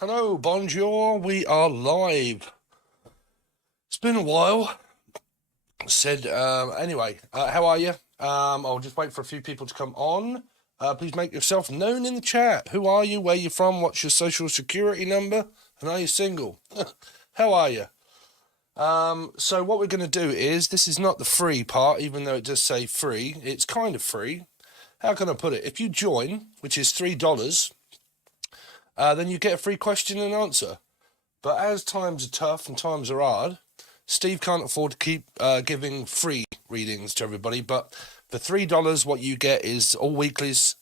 Hello, bonjour. We are live. It's been a while. How are you? I'll just wait for a few people to come on. Please make yourself known in the chat. Who are you? Where you from? What's your social security number? And are you single? How are you? So what we're going to do is, this is not the free part, even though it does say free. It's kind of free. How can I put it? If you join, which is $3, then you get a free question and answer. But as times are tough and times are hard, Steve can't afford to keep giving free readings to everybody. But for $3, what you get is all weeklies,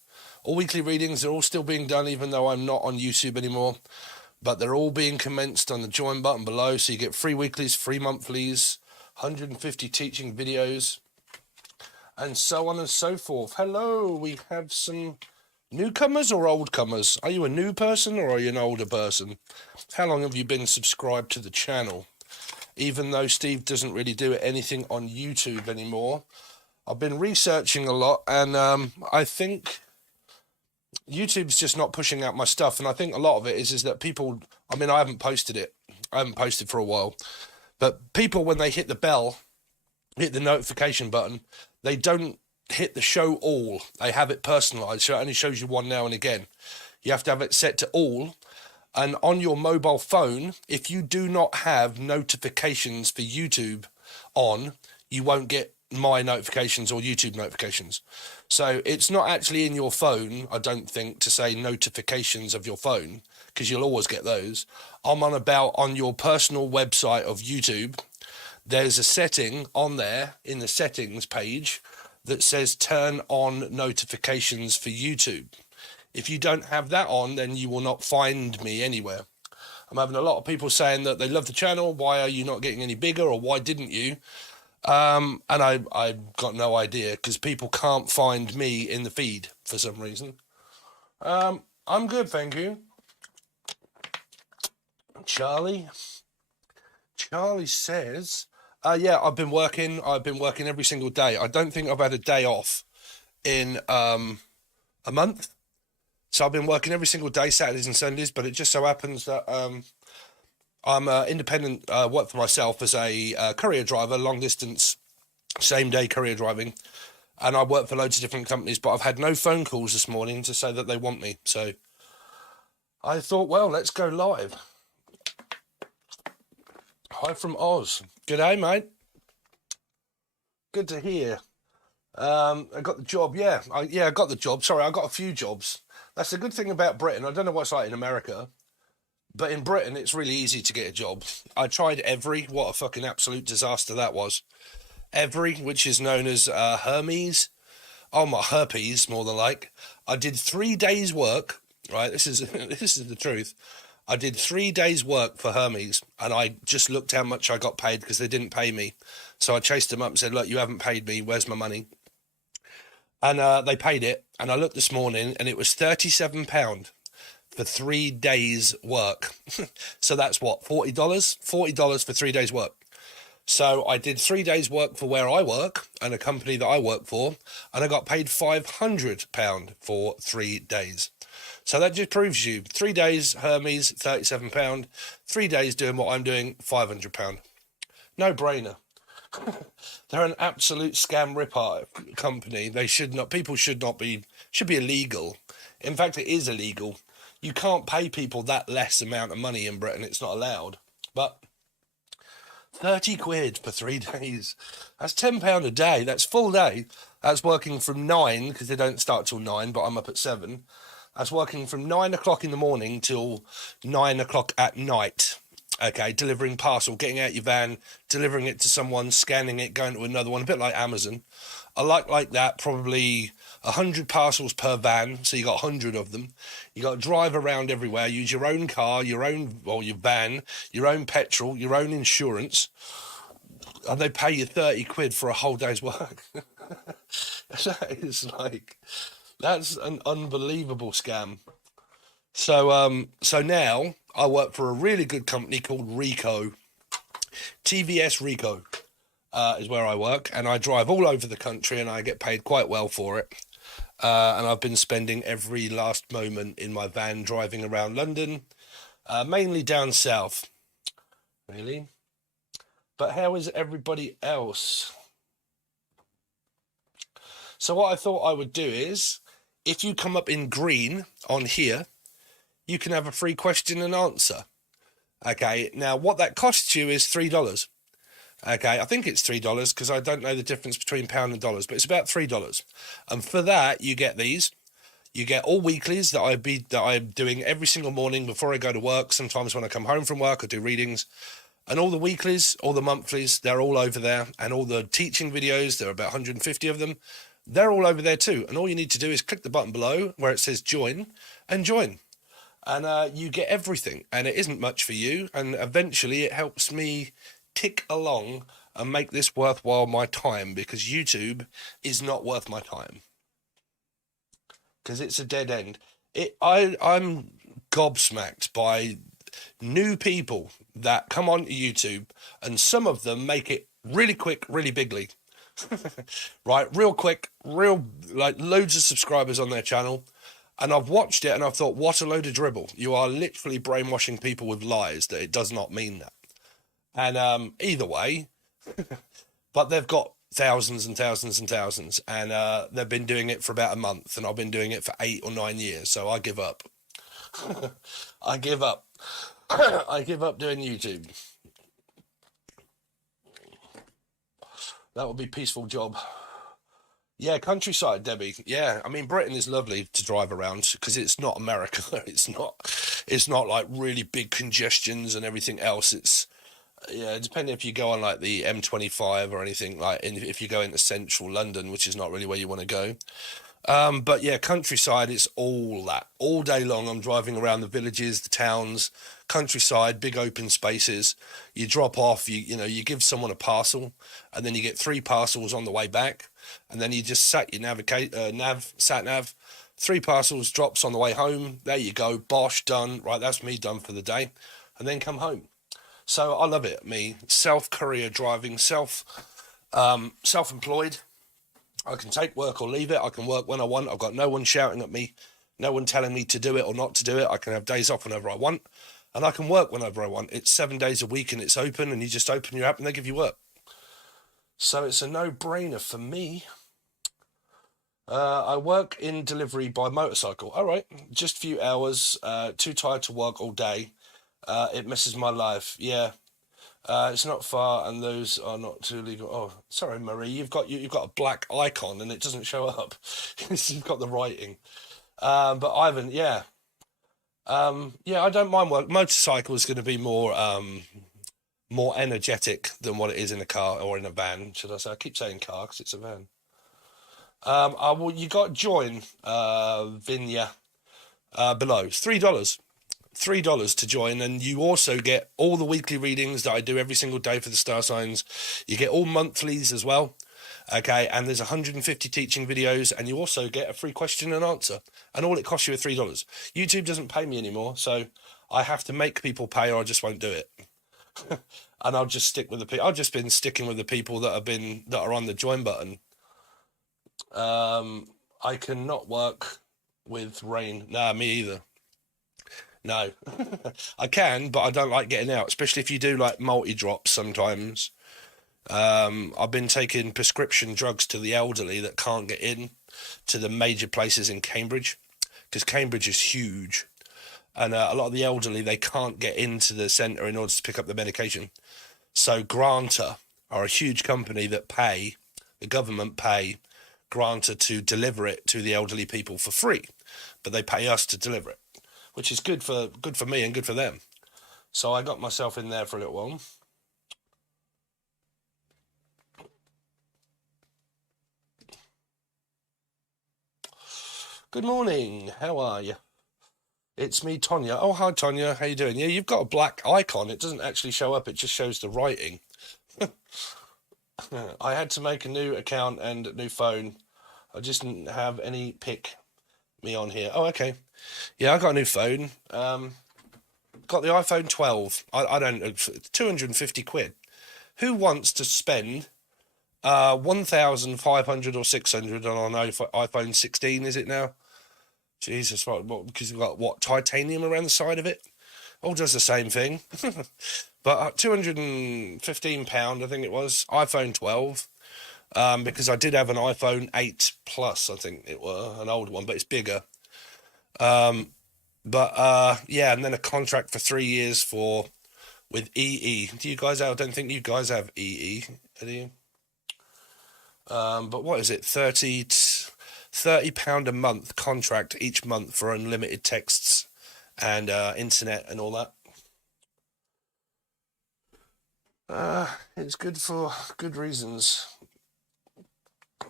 all weekly readings. They're all still being done, even though I'm not on YouTube anymore. But they're all being commenced on the join button below. So you get free weeklies, free monthlies, 150 teaching videos, and so on and so forth. Hello, we have some newcomers or old comers? Are you a new person or are you an older person? How long have you been subscribed to the channel? Even though Steve doesn't really do anything on YouTube anymore, I've been researching a lot, and I think YouTube's just not pushing out my stuff. And I think a lot of it is that people, I mean, I haven't posted it. I haven't posted for a while. But people, when they hit the bell, hit the notification button, they don't hit the show all. They have it personalized, so it only shows you one now and again. You have to have it set to all. And on your mobile phone, if you do not have notifications for YouTube on, you won't get my notifications or YouTube notifications. So it's not actually in your phone, I don't think, to say notifications of your phone, because you'll always get those. I'm on your personal website of YouTube. There's a setting on there in the settings page that says turn on notifications for YouTube. If you don't have that on, then you will not find me anywhere. I'm having a lot of people saying that they love the channel. Why are you not getting any bigger, or why didn't you? And I've got no idea, because people can't find me in the feed for some reason. I'm good, thank you. Charlie says, yeah, I've been working every single day. I don't think I've had a day off in a month. So I've been working every single day, Saturdays and Sundays, but it just so happens that I'm independent, work for myself as a courier driver, long distance, same day courier driving. And I work for loads of different companies, but I've had no phone calls this morning to say that they want me. So I thought, well, let's go live. Hi from Oz. G'day, mate. Good to hear. I got the job. Yeah, I got the job. Sorry, I got a few jobs. That's the good thing about Britain. I don't know what it's like in America, but in Britain, it's really easy to get a job. I tried Every. What a fucking absolute disaster that was. Every, which is known as Hermes. Oh, my herpes, more than like. I did 3 days work. Right, this is the truth. I did 3 days work for Hermes, and I just looked how much I got paid, because they didn't pay me. So I chased them up and said, look, you haven't paid me. Where's my money? And they paid it. And I looked this morning, and it was £37 for 3 days work. So that's what, $40? $40 for 3 days work. So I did 3 days work for where I work and a company that I work for, and I got paid £500 for 3 days. So that just proves you, 3 days, Hermes, £37. 3 days doing what I'm doing, £500. No brainer. They're an absolute scam rip-off company. People should be illegal. In fact, it is illegal. You can't pay people that less amount of money in Britain. It's not allowed. But 30 quid for 3 days. That's £10 a day. That's full day. That's working from 9, because they don't start till 9, but I'm up at 7. That's working from 9 o'clock in the morning till 9 o'clock at night. Okay, delivering parcel, getting out your van, delivering it to someone, scanning it, going to another one, a bit like Amazon. I like that, probably 100 parcels per van, so you got 100 of them. You got to drive around everywhere, use your own car, your van, your own petrol, your own insurance, and they pay you 30 quid for a whole day's work. That's an unbelievable scam. So now I work for a really good company called Ricoh. TVS Rico is where I work, and I drive all over the country, and I get paid quite well for it. And I've been spending every last moment in my van driving around London, mainly down south, really. But how is everybody else? So what I thought I would do is, if you come up in green on here, you can have a free question and answer. Okay, now what that costs you is $3. Okay, I think it's $3 because I don't know the difference between pound and dollars, but it's about $3. And for that, you get these. You get all weeklies that I'm doing every single morning before I go to work. Sometimes when I come home from work, I do readings. And all the weeklies, all the monthlies, they're all over there. And all the teaching videos, there are about 150 of them. They're all over there too. And all you need to do is click the button below where it says join and join. And you get everything. And it isn't much for you. And eventually it helps me tick along and make this worthwhile my time, because YouTube is not worth my time. Because it's a dead end. I'm gobsmacked by new people that come on YouTube, and some of them make it really quick, really bigly. Right, real quick, real, like, loads of subscribers on their channel. And I've watched it and I've thought, what a load of dribble. You are literally brainwashing people with lies that it does not mean that. And either way, but they've got thousands and thousands and thousands, and they've been doing it for about a month, and I've been doing it for 8 or 9 years, so I give up. I give up. I give up doing YouTube. That would be a peaceful job. Yeah, countryside, Debbie. Yeah, I mean, Britain is lovely to drive around because it's not America. It's not like really big congestions and everything else. It's, yeah, depending if you go on like the M25 or anything, like if you go into central London, which is not really where you want to go. But yeah, countryside, it's all that. All day long, I'm driving around the villages, the towns, countryside, big open spaces. You drop off, you give someone a parcel, and then you get 3 parcels on the way back, and then you just sat your sat nav, 3 parcels drops on the way home. There you go, bosh, done. Right, that's me done for the day, and then come home. So I love it. Me, self-courier driving, self-employed. I can take work or leave it. I can work when I want. I've got no one shouting at me, no one telling me to do it or not to do it. I can have days off whenever I want, and I can work whenever I want. It's 7 days a week and it's open, and you just open your app and they give you work. So it's a no-brainer for me. I work in delivery by motorcycle. All right, just a few hours, too tired to work all day. It messes my life. Yeah. It's not far, and those are not too legal. Oh, sorry, Marie, you've got a black icon, and it doesn't show up. You've got the writing. But Ivan, yeah, yeah, I don't mind work. Motorcycle is going to be more energetic than what it is in a car or in a van, should I say? I keep saying car because it's a van. Well, you got join, Vinya, below. It's $3 to join, and you also get all the weekly readings that I do every single day for the star signs. You get all monthlies as well. Okay, and there's 150 teaching videos, and you also get a free question and answer, and all it costs you is $3. YouTube doesn't pay me anymore, so I have to make people pay, or I just won't do it. And I'll just stick with the people. I've just been sticking with the people that are on the join button. I cannot work with rain. Nah, me either. No, I can, but I don't like getting out, especially if you do like multi-drops sometimes. I've been taking prescription drugs to the elderly that can't get in to the major places in Cambridge, because Cambridge is huge, and a lot of the elderly, they can't get into the centre in order to pick up the medication. So Granta are a huge company that the government pay Granta to deliver it to the elderly people for free, but they pay us to deliver it, which is good for me and good for them. So I got myself in there for a little while. Good morning. How are you? It's me, Tonya. Oh, hi, Tonya. How you doing? Yeah, you've got a black icon. It doesn't actually show up. It just shows the writing. I had to make a new account and a new phone. I just didn't have any pick me on here. Oh, okay. Yeah, I got a new phone. Got the iPhone 12. I don't know, 250 quid. Who wants to spend 1,500 or 600 on an iPhone 16? Is it now? Jesus, what? Because you've got what, titanium around the side of it? All does the same thing. But £215, I think it was, iPhone 12. Because I did have an iPhone 8 Plus, I think it were, an old one, but it's bigger. Yeah, and then a contract for 3 years with EE. Do you guys have? I don't think you guys have EE, do you? But what is it? £30 a month contract each month for unlimited texts and internet and all that. It's good for good reasons.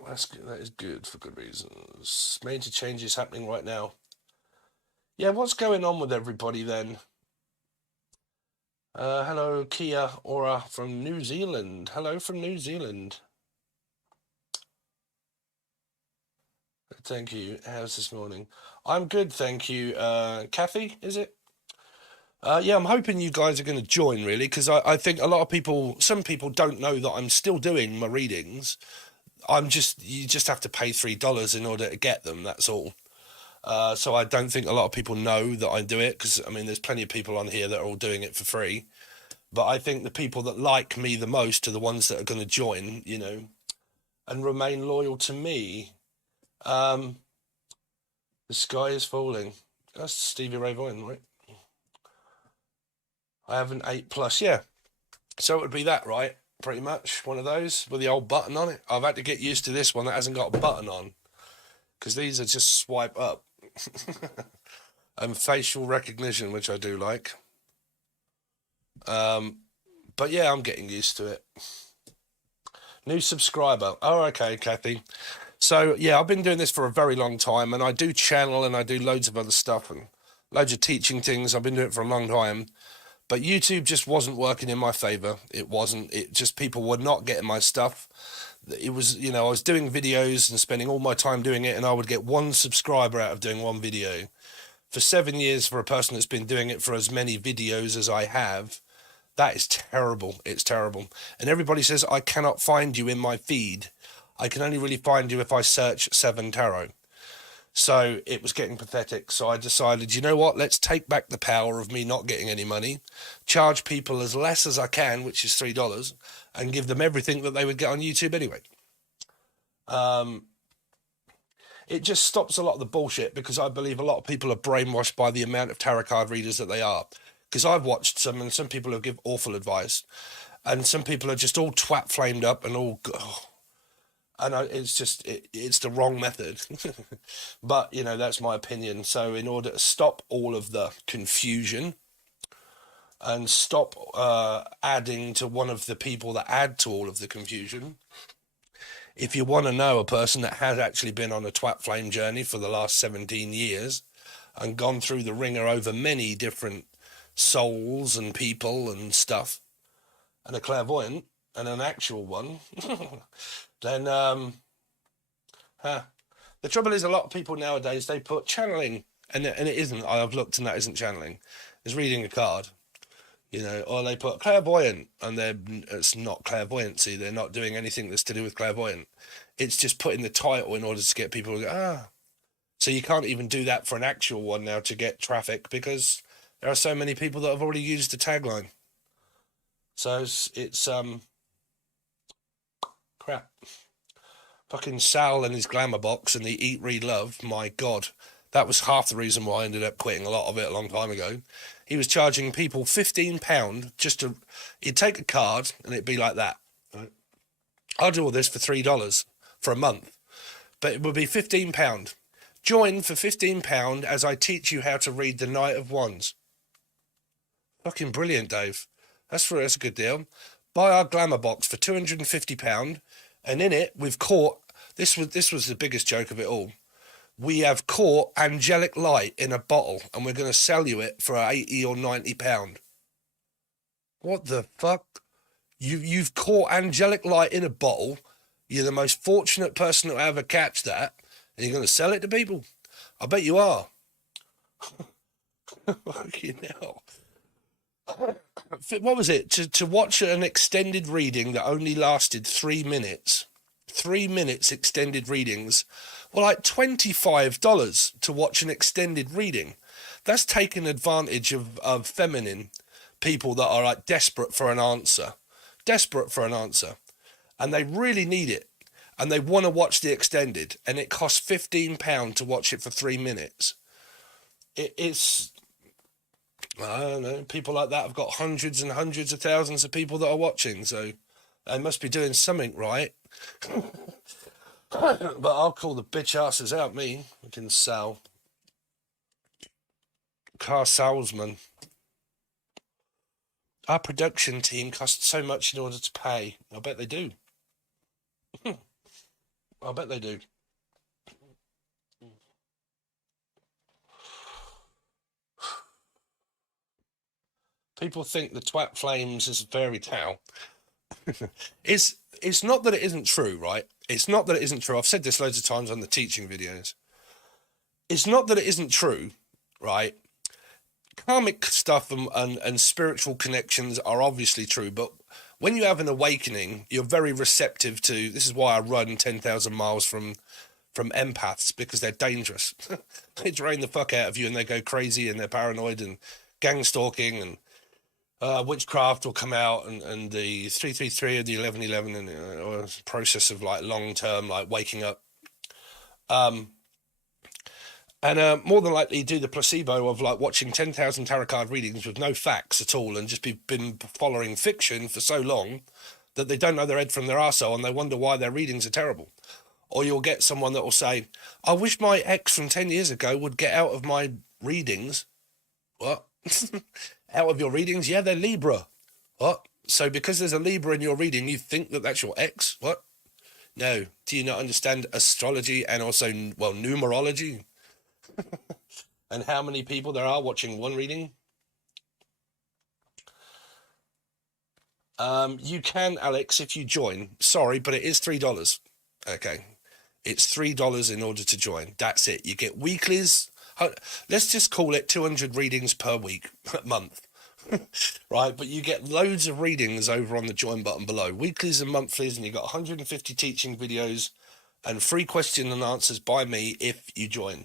That is good for good reasons. Major changes happening right now. Yeah, what's going on with everybody then? Hello, Kia Ora from New Zealand. Hello from New Zealand. Thank you. How's this morning? I'm good, thank you. Kathy, is it? Yeah, I'm hoping you guys are going to join, really, because I think a lot of people, some people don't know that I'm still doing my readings. You just have to pay $3 in order to get them, that's all. So I don't think a lot of people know that I do it, because, I mean, there's plenty of people on here that are all doing it for free. But I think the people that like me the most are the ones that are going to join, and remain loyal to me. The sky is falling. That's Stevie Ray Vaughan, right? I have an 8 Plus, yeah. So it would be that, right? Pretty much one of those with the old button on it. I've had to get used to this one that hasn't got a button on, because these are just swipe up. And facial recognition, which I do like. But yeah, I'm getting used to it. New subscriber. Oh, okay, Kathy. So yeah, I've been doing this for a very long time, and I do channel and I do loads of other stuff and loads of teaching things. I've been doing it for a long time. But YouTube just wasn't working in my favor. It wasn't. It just, people were not getting my stuff. It was, I was doing videos and spending all my time doing it, and I would get one subscriber out of doing one video. For 7 years, for a person that's been doing it for as many videos as I have, that is terrible. It's terrible. And everybody says, I cannot find you in my feed. I can only really find you if I search Seven Tarot. So it was getting pathetic. So I decided, you know what, let's take back the power of me not getting any money, charge people as less as I can, which is $3, and give them everything that they would get on YouTube anyway. It just stops a lot of the bullshit, because I believe a lot of people are brainwashed by the amount of tarot card readers that they are. Because I've watched some, and some people who give awful advice, and some people are just all twat flamed up and all... And it's the wrong method. But, that's my opinion. So in order to stop all of the confusion and stop adding to one of the people that add to all of the confusion, if you want to know a person that has actually been on a twat flame journey for the last 17 years and gone through the ringer over many different souls and people and stuff, and a clairvoyant and an actual one, then the trouble is, a lot of people nowadays, they put channeling, and it isn't. I've looked, and that isn't channeling. It's reading a card, or they put clairvoyant, and it's not clairvoyancy. They're not doing anything that's to do with clairvoyant. It's just putting the title in order to get people to go, So you can't even do that for an actual one now to get traffic, because there are so many people that have already used the tagline. So it's crap. Fucking Sal and his glamour box and the Eat, Read, Love. My God, that was half the reason why I ended up quitting a lot of it a long time ago. He was charging people £15 just to... He'd take a card and it'd be like that. Right? I'll do all this for $3 for a month. But it would be £15. Join for £15 as I teach you how to read the Knight of Wands. Fucking brilliant, Dave. That's a good deal. Buy our glamour box for £250, and in it we've caught... This was the biggest joke of it all. We have caught angelic light in a bottle, and we're going to sell you it for £80 or £90. What the fuck? You've caught angelic light in a bottle. You're the most fortunate person to ever catch that, and you're going to sell it to people? I bet you are. Fucking hell. What was it? To watch an extended reading that only lasted 3 minutes. 3 minutes extended readings were like $25 to watch an extended reading. That's taking advantage of feminine people that are like desperate for an answer. Desperate for an answer. And they really need it. And they want to watch the extended. And it costs £15 to watch it for 3 minutes. It's I don't know, people like that have got hundreds and hundreds of thousands of people that are watching, so they must be doing something right. But I'll call the bitch asses out, me. We can sell. Car salesman. Our production team costs so much in order to pay. I bet they do. I bet they do. People think the twat flames is a fairy tale. It's not that it isn't true, right? It's not that it isn't true. I've said this loads of times on the teaching videos. It's not that it isn't true, right? Karmic stuff and spiritual connections are obviously true, but when you have an awakening, you're very receptive to. This is why I run 10,000 miles from empaths, because they're dangerous. They drain the fuck out of you and they go crazy and they're paranoid, and gang stalking and witchcraft will come out, and the 333 and the 1111 and or a process of like long term like waking up. And more than likely do the placebo of like watching 10,000 tarot card readings with no facts at all and just been following fiction for so long that they don't know their head from their arsehole and they wonder why their readings are terrible. Or you'll get someone that will say, I wish my ex from 10 years ago would get out of my readings. What? Out of your readings? Yeah, they're Libra. What? So because there's a Libra in your reading, you think that that's your ex? What? No. Do you not understand astrology and also, well, numerology? And how many people there are watching one reading? You can, Alex, if you join. Sorry, but it is $3. Okay. It's $3 in order to join. That's it. You get weeklies. Let's just call it 200 readings per week, month. Right, but you get loads of readings over on the join button below. Weeklies and monthlies, and you got 150 teaching videos and free question and answers by me if you join.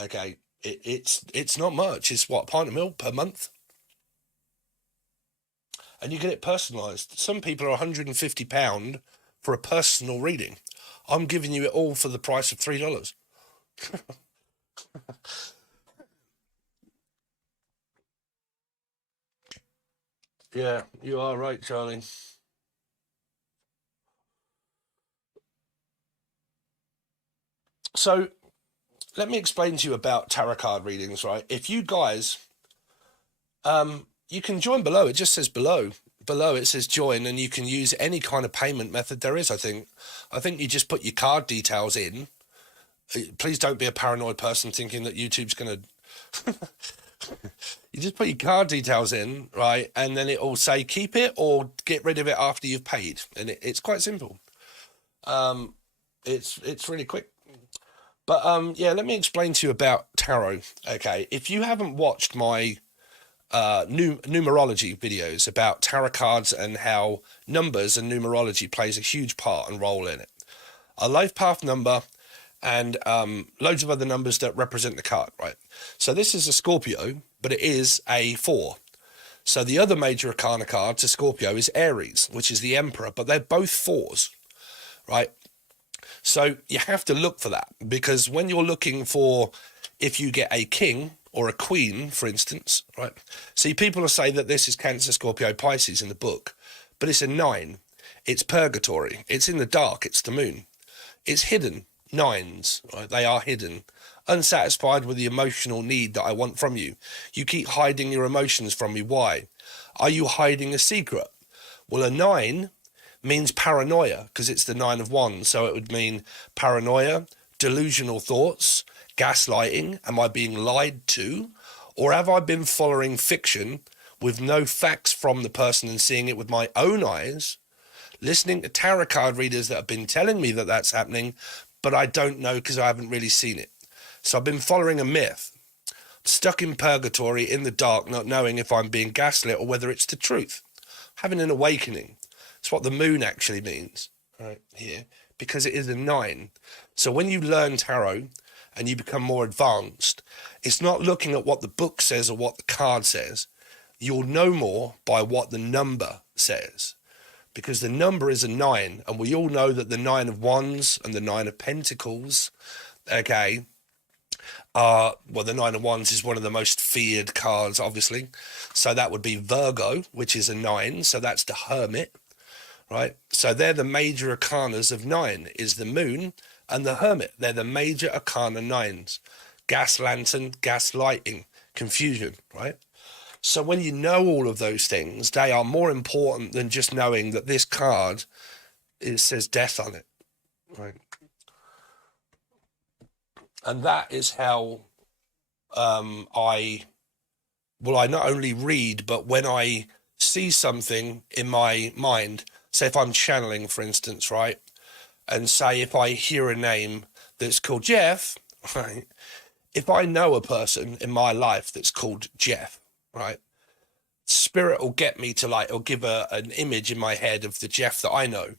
Okay, it's not much. It's what, a pint of milk per month? And you get it personalised. Some people are £150 for a personal reading. I'm giving you it all for the price of $3. Yeah, you are right, Charlie. So let me explain to you about tarot card readings, right? If you guys, you can join below. It just says below. Below it says join, and you can use any kind of payment method there is, I think. I think you just put your card details in. Please don't be a paranoid person thinking that YouTube's going to... You just put your card details in, right? And then it'll say keep it or get rid of it after you've paid. And it's quite simple. It's really quick. But yeah, let me explain to you about tarot. Okay, if you haven't watched my numerology videos about tarot cards and how numbers and numerology plays a huge part and role in it, a life path number and loads of other numbers that represent the card, right? So this is a Scorpio, but it is a 4. So the other major arcana card to Scorpio is Aries, which is the Emperor, but they're both 4s, right? So you have to look for that, because when you're looking for, if you get a king or a queen, for instance, right? See, people will say that this is Cancer, Scorpio, Pisces in the book, but it's a 9. It's purgatory. It's in the dark. It's the moon. It's hidden. 9s, right? They are hidden. Unsatisfied with the emotional need that I want from you. You keep hiding your emotions from me. Why? Are you hiding a secret? Well, a 9 means paranoia, because it's the 9 of Wands. So it would mean paranoia, delusional thoughts, gaslighting. Am I being lied to? Or have I been following fiction with no facts from the person and seeing it with my own eyes, listening to tarot card readers that have been telling me that that's happening, but I don't know because I haven't really seen it. So I've been following a myth. stuck in purgatory in the dark, not knowing if I'm being gaslit or whether it's the truth. Having an awakening. It's what the moon actually means, right here, because it is a 9. So when you learn tarot and you become more advanced, it's not looking at what the book says or what the card says. You'll know more by what the number says, because the number is a 9, and we all know that the 9 of Wands and the 9 of Pentacles, okay, well, the 9 of Wands is one of the most feared cards, obviously. So that would be Virgo, which is a 9. So that's the Hermit, right? So they're the major arcanas of 9, is the Moon and the Hermit. They're the major arcana 9s. Gas lantern, gas lighting, confusion, right? So when you know all of those things, they are more important than just knowing that this card, it says death on it, right? And that is how I not only read, but when I see something in my mind, say if I'm channeling, for instance, right, and say if I hear a name that's called Jeff, right, if I know a person in my life that's called Jeff, right, spirit will get me to it'll give an image in my head of the Jeff that I know,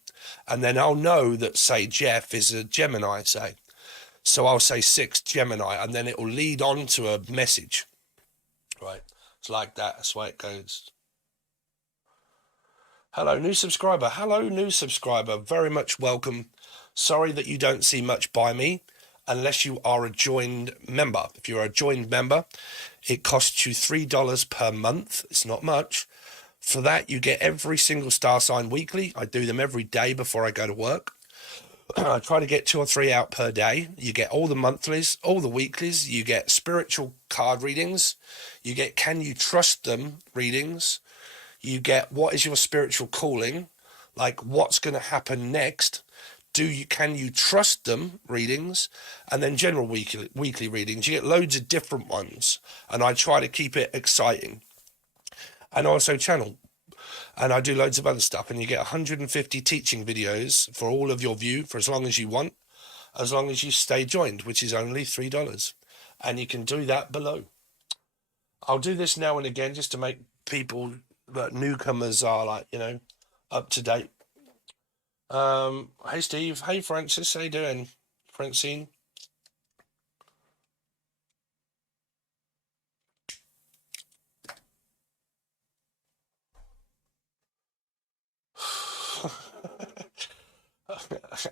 and then I'll know that, say, Jeff is a Gemini, say. So I'll say 6 Gemini, and then it will lead on to a message, right? It's like that. That's why it goes. Hello, new subscriber. Hello, new subscriber. Very much welcome. Sorry that you don't see much by me unless you are a joined member. If you're a joined member, it costs you $3 per month. It's not much. For that, you get every single star sign weekly. I do them every day before I go to work. I try to get 2 or 3 out per day. You get all the monthlies, all the weeklies. You get spiritual card readings. You get can you trust them readings. You get what is your spiritual calling, like what's going to happen next. Can you trust them readings, and then general weekly readings. You get loads of different ones, and I try to keep it exciting. And also channel. And I do loads of other stuff, and you get 150 teaching videos for all of your view for as long as you want, as long as you stay joined, which is only $3. And you can do that below. I'll do this now and again just to make people that newcomers are up to date. Hey Steve, hey Francis, how you doing? Francine.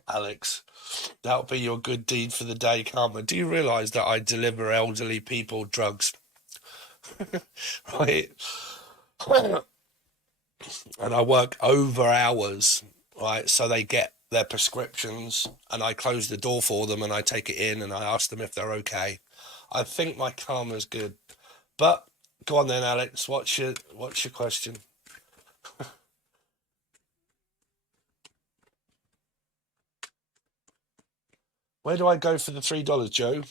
Alex, that'll be your good deed for the day, karma. Do you realise that I deliver elderly people drugs? Right? And I work over hours, right? So they get their prescriptions, and I close the door for them, and I take it in, and I ask them if they're okay. I think my karma's good. But go on then, Alex. What's your question? Where do I go for the $3, Joe?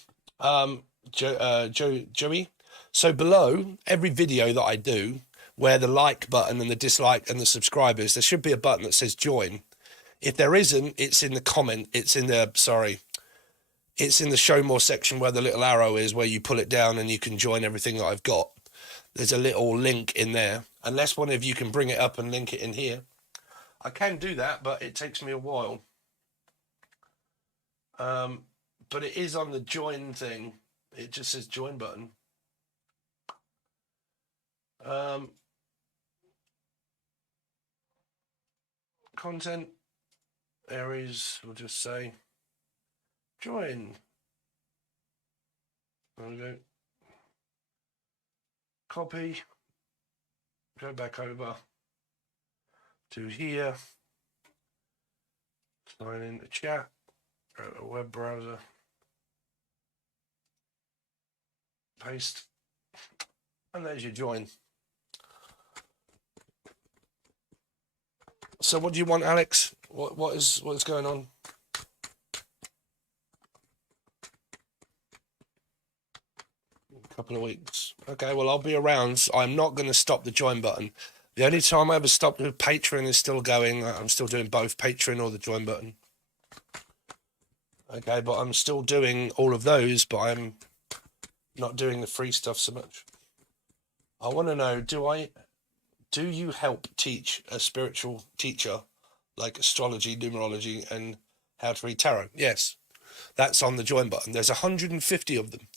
Joey. So below every video that I do, where the like button and the dislike and the subscribers, there should be a button that says join. If there isn't, it's in the comment. It's in the show more section where the little arrow is, where you pull it down and you can join everything that I've got. There's a little link in there. Unless one of you can bring it up and link it in here. I can do that, but it takes me a while. But it is on the join thing. It just says join button. Content areas, we'll just say join. There we go. Copy. Go back over to here. Sign in the chat. Go to a web browser. Paste. And there's your join. So what do you want, Alex? What's going on? A couple of weeks. Okay, well, I'll be around. I'm not going to stop the join button. The only time I ever stopped with Patreon is still going. I'm still doing both Patreon or the join button. Okay, but I'm still doing all of those, but I'm, not doing the free stuff so much. I want to know, do you help teach a spiritual teacher like astrology, numerology, and how to read tarot? Yes, that's on the join button. There's 150 of them.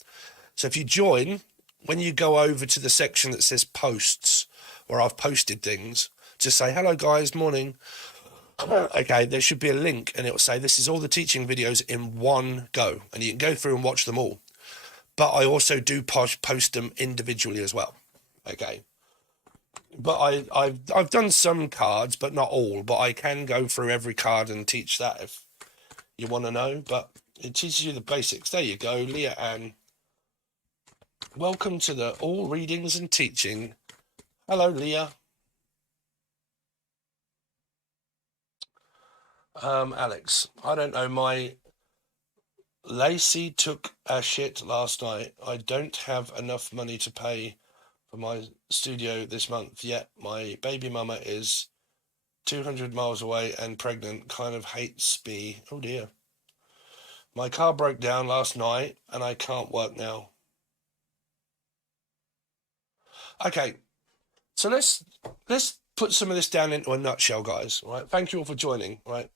So if you join, when you go over to the section that says posts, where I've posted things, just say, hello guys, morning. Okay, there should be a link and it will say this is all the teaching videos in one go, and you can go through and watch them all. But I also do post them individually as well. Okay, but I've done some cards, but not all. But I can go through every card and teach that if you want to know. But it teaches you the basics. There you go, Leah Ann. Welcome to the All Readings and Teaching. Hello, Leah. Alex, I don't know. My Lacey took a shit last night. I don't have enough money to pay for my studio this month yet. My baby mama is 200 miles away and pregnant, kind of hates me. Oh dear. My car broke down last night and I can't work now. Okay, so let's put some of this down into a nutshell, guys. Right? Thank you all for joining. Right,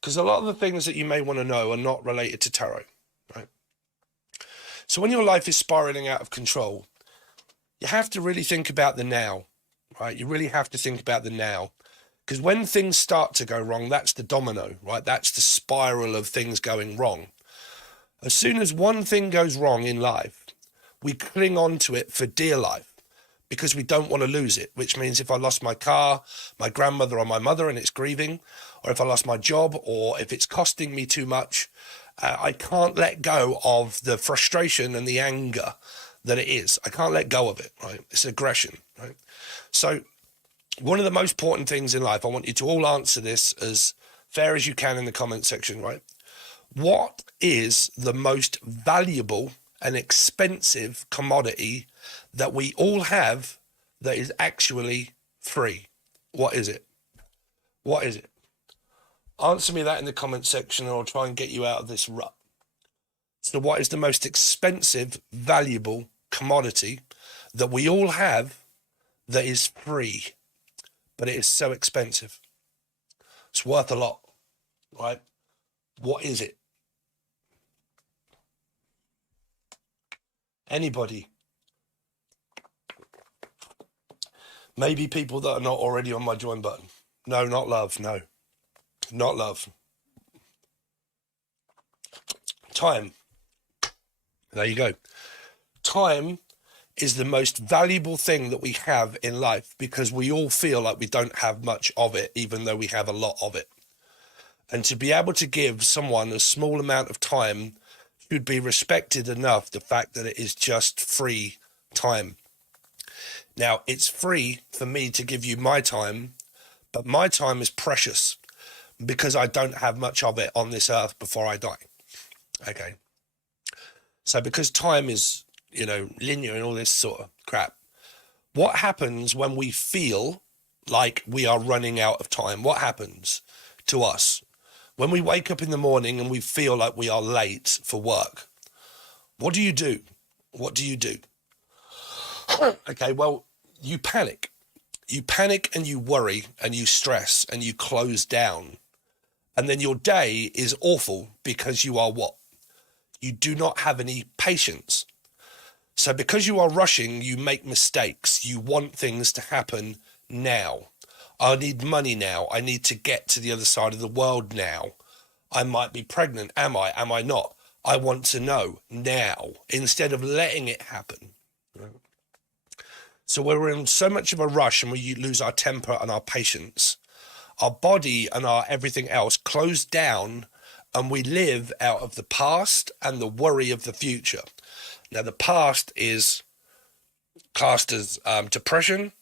because a lot of the things that you may want to know are not related to tarot. Right. So when your life is spiraling out of control, you have to really think about the now. Right, you really have to think about the now, because when things start to go wrong, that's the domino. Right, that's the spiral of things going wrong. As soon as one thing goes wrong in life, we cling on to it for dear life, because we don't want to lose it, which means if I lost my car, my grandmother or my mother and it's grieving, or if I lost my job, or if it's costing me too much, I can't let go of the frustration and the anger that it is. I can't let go of it, right? It's aggression, right? So one of the most important things in life, I want you to all answer this as fair as you can in the comment section, right? What is the most valuable and expensive commodity that we all have that is actually free? What is it? What is it? Answer me that in the comment section and I'll try and get you out of this rut. So what is the most expensive, valuable commodity that we all have that is free, but it is so expensive? It's worth a lot, right? What is it? Anybody? Maybe people that are not already on my join button. No, not love. No, not love. Time. There you go. Time is the most valuable thing that we have in life, because we all feel like we don't have much of it, even though we have a lot of it. And to be able to give someone a small amount of time should be respected enough, the fact that it is just free time. Now, it's free for me to give you my time, but my time is precious because I don't have much of it on this earth before I die. Okay. So because time is, linear and all this sort of crap, what happens when we feel like we are running out of time? What happens to us when we wake up in the morning and we feel like we are late for work? What do you do? What do you do? Okay, well, you panic. You panic and you worry and you stress and you close down. And then your day is awful because you are what? You do not have any patience. So because you are rushing, you make mistakes. You want things to happen now. I need money now. I need to get to the other side of the world now. I might be pregnant. Am I? Am I not? I want to know now instead of letting it happen. So we're in so much of a rush and we lose our temper and our patience. Our body and our everything else close down, and we live out of the past and the worry of the future. Now, the past is classed as depression,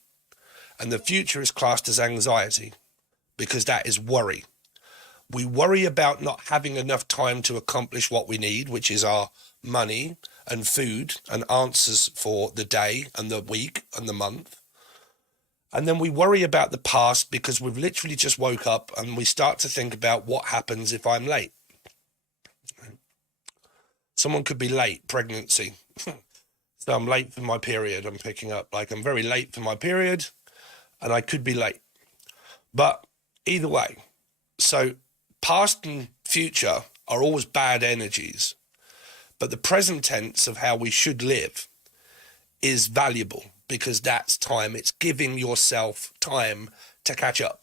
and the future is classed as anxiety, because that is worry. We worry about not having enough time to accomplish what we need, which is our money and food and answers for the day and the week and the month. And then we worry about the past because we've literally just woke up and we start to think about what happens if I'm late. Someone could be late, pregnancy. So I'm late for my period. I'm picking up, like, I'm very late for my period, and I could be late. But either way, so past and future are always bad energies, but the present tense of how we should live is valuable because that's time. It's giving yourself time to catch up,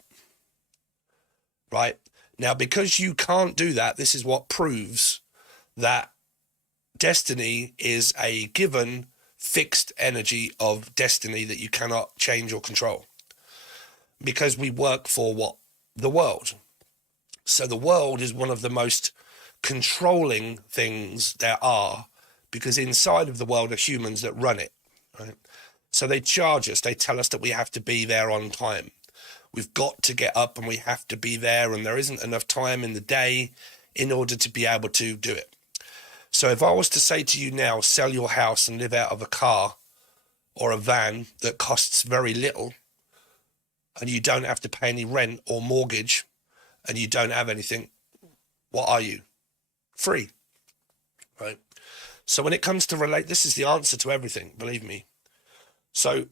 right? Now, because you can't do that, this is what proves that destiny is a given fixed energy of destiny that you cannot change or control, because we work for what? The world. So the world is one of the most controlling things there are, because inside of the world are humans that run it, right? So they charge us. They tell us that we have to be there on time. We've got to get up and we have to be there, and there isn't enough time in the day in order to be able to do it. So if I was to say to you now, sell your house and live out of a car or a van that costs very little, and you don't have to pay any rent or mortgage, and you don't have anything, what are you? Free, right? So when it comes to relate, this is the answer to everything, believe me. So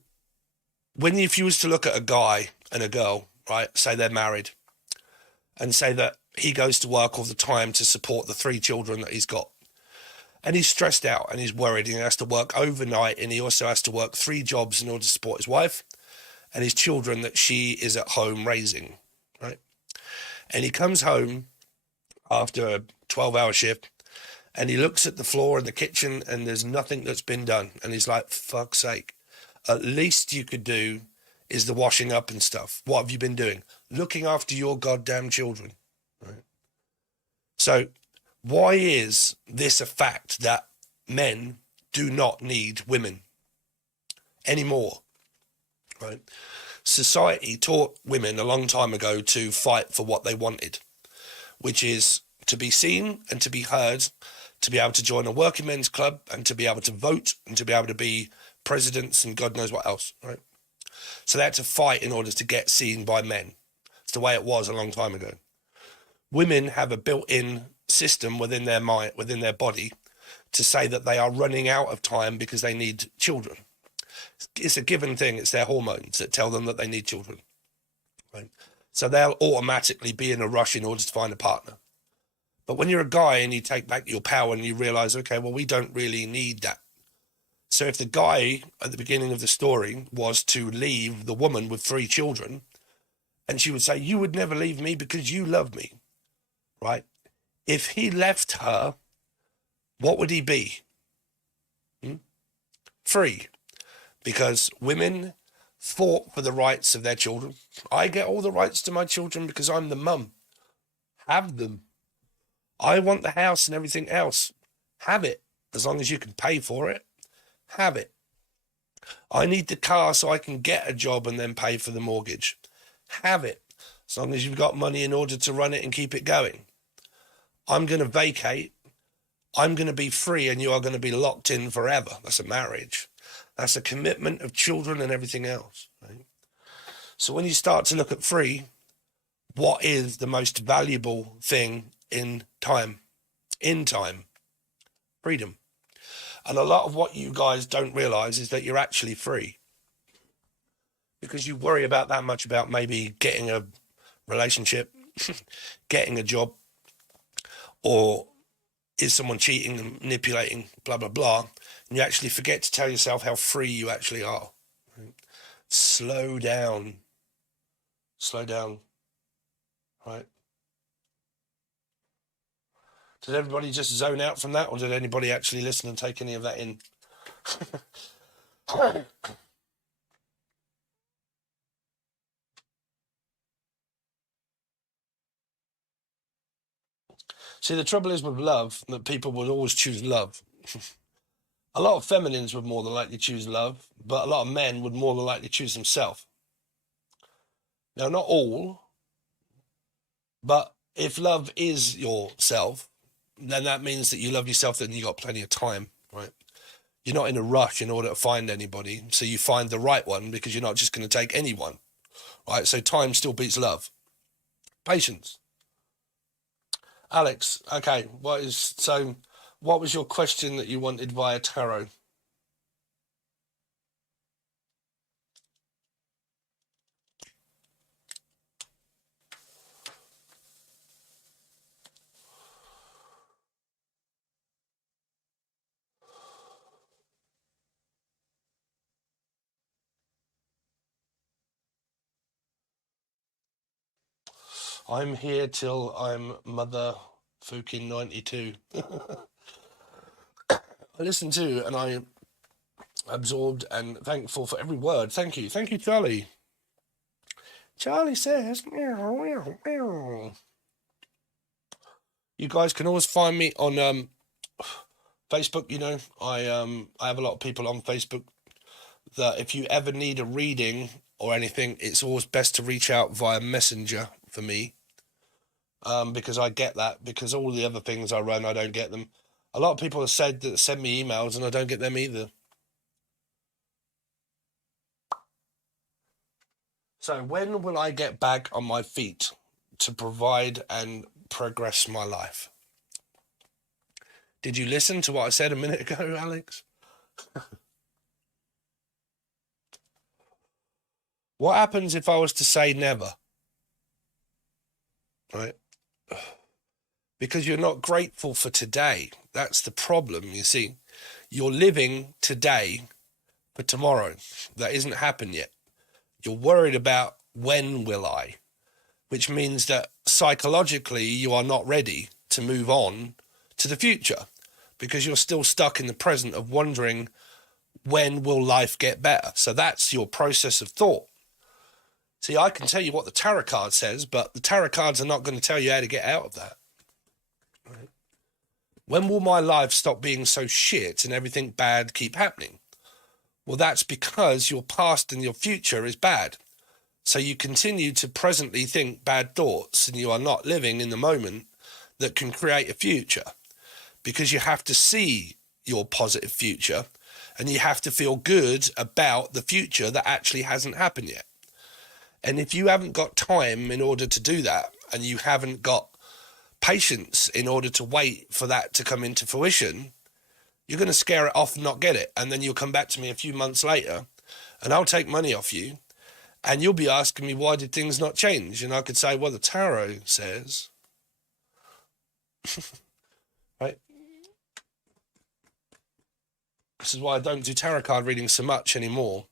if you was to look at a guy and a girl, right, say they're married, and say that he goes to work all the time to support the 3 children that he's got, and he's stressed out and he's worried, and he has to work overnight, and he also has to work 3 jobs in order to support his wife and his children that she is at home raising, right? And he comes home after a 12-hour shift, and he looks at the floor in the kitchen and there's nothing that's been done, and he's like, fuck's sake, at least you could do is the washing up and stuff. What have you been doing? Looking after your goddamn children, right? So why is this a fact that men do not need women anymore, right? Society taught women a long time ago to fight for what they wanted, which is to be seen and to be heard, to be able to join a working men's club and to be able to vote and to be able to be presidents and God knows what else, right? So they had to fight in order to get seen by men. It's the way it was a long time ago. Women have a built-in system within their mind, within their body, to say that they are running out of time because they need children. It's a given thing. It's their hormones that tell them that they need children, right? So they'll automatically be in a rush in order to find a partner. But when you're a guy and you take back your power and you realize, okay, well, we don't really need that. So if the guy at the beginning of the story was to leave the woman with 3 children, and she would say, you would never leave me because you love me, right? If he left her, what would he be? Free. Because women fought for the rights of their children. I get all the rights to my children because I'm the mum. Have them. I want the house and everything else. Have it. As long as you can pay for it, have it. I need the car so I can get a job and then pay for the mortgage. Have it. As long as you've got money in order to run it and keep it going. I'm going to vacate. I'm going to be free and you are going to be locked in forever. That's a marriage. That's a commitment of children and everything else, right? So when you start to look at free, what is the most valuable thing in time? In time, freedom. And a lot of what you guys don't realize is that you're actually free, because you worry about that much about maybe getting a relationship, getting a job, or is someone cheating and manipulating, blah, blah, blah. And you actually forget to tell yourself how free you actually are. Right? Slow down. Slow down. Right? Did everybody just zone out from that, or did anybody actually listen and take any of that in? See, the trouble is with love, that people would always choose love. A lot of feminines would more than likely choose love, but a lot of men would more than likely choose themselves. Now, not all, but if love is yourself, then that means that you love yourself, then you got plenty of time, right? You're not in a rush in order to find anybody, so you find the right one because you're not just going to take anyone, right? So time still beats love. Patience. Alex, okay, what was your question that you wanted via tarot? I'm here till I'm mother fucking 92. I listened to and I absorbed and thankful for every word. Thank you. Thank you, Charlie. Charlie says, meow, meow, meow. You guys can always find me on Facebook. You know, I have a lot of people on Facebook that if you ever need a reading or anything, it's always best to reach out via Messenger for me. Because I get that, because all the other things I run, I don't get them. A lot of people have said that send me emails and I don't get them either. So when will I get back on my feet to provide and progress my life? Did you listen to what I said a minute ago, Alex? What happens if I was to say never? Right? Because you're not grateful for today. That's the problem, you see. You're living today for tomorrow. That isn't happened yet. You're worried about when will I, which means that psychologically you are not ready to move on to the future because you're still stuck in the present of wondering when will life get better. So that's your process of thought. See, I can tell you what the tarot card says, but the tarot cards are not going to tell you how to get out of that. Right? When will my life stop being so shit and everything bad keep happening? Well, that's because your past and your future is bad. So you continue to presently think bad thoughts and you are not living in the moment that can create a future, because you have to see your positive future and you have to feel good about the future that actually hasn't happened yet. And if you haven't got time in order to do that, and you haven't got patience in order to wait for that to come into fruition, you're going to scare it off and not get it. And then you'll come back to me a few months later and I'll take money off you and you'll be asking me, why did things not change? And I could say, well, the tarot says, right? This is why I don't do tarot card readings so much anymore.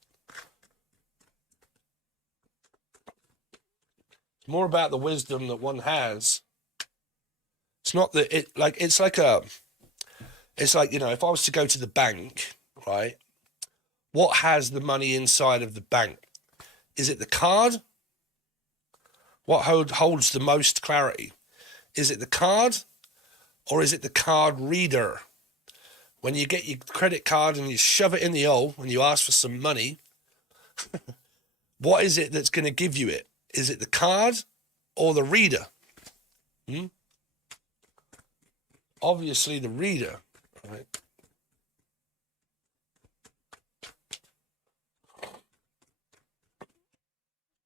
It's more about the wisdom that one has. It's not that it's like, you know, if I was to go to the bank, right? What has the money inside of the bank? Is it the card? What holds the most clarity? Is it the card or is it the card reader? When you get your credit card and you shove it in the hole and you ask for some money, what is it that's going to give you it? Is it the card or the reader? Obviously the reader, right?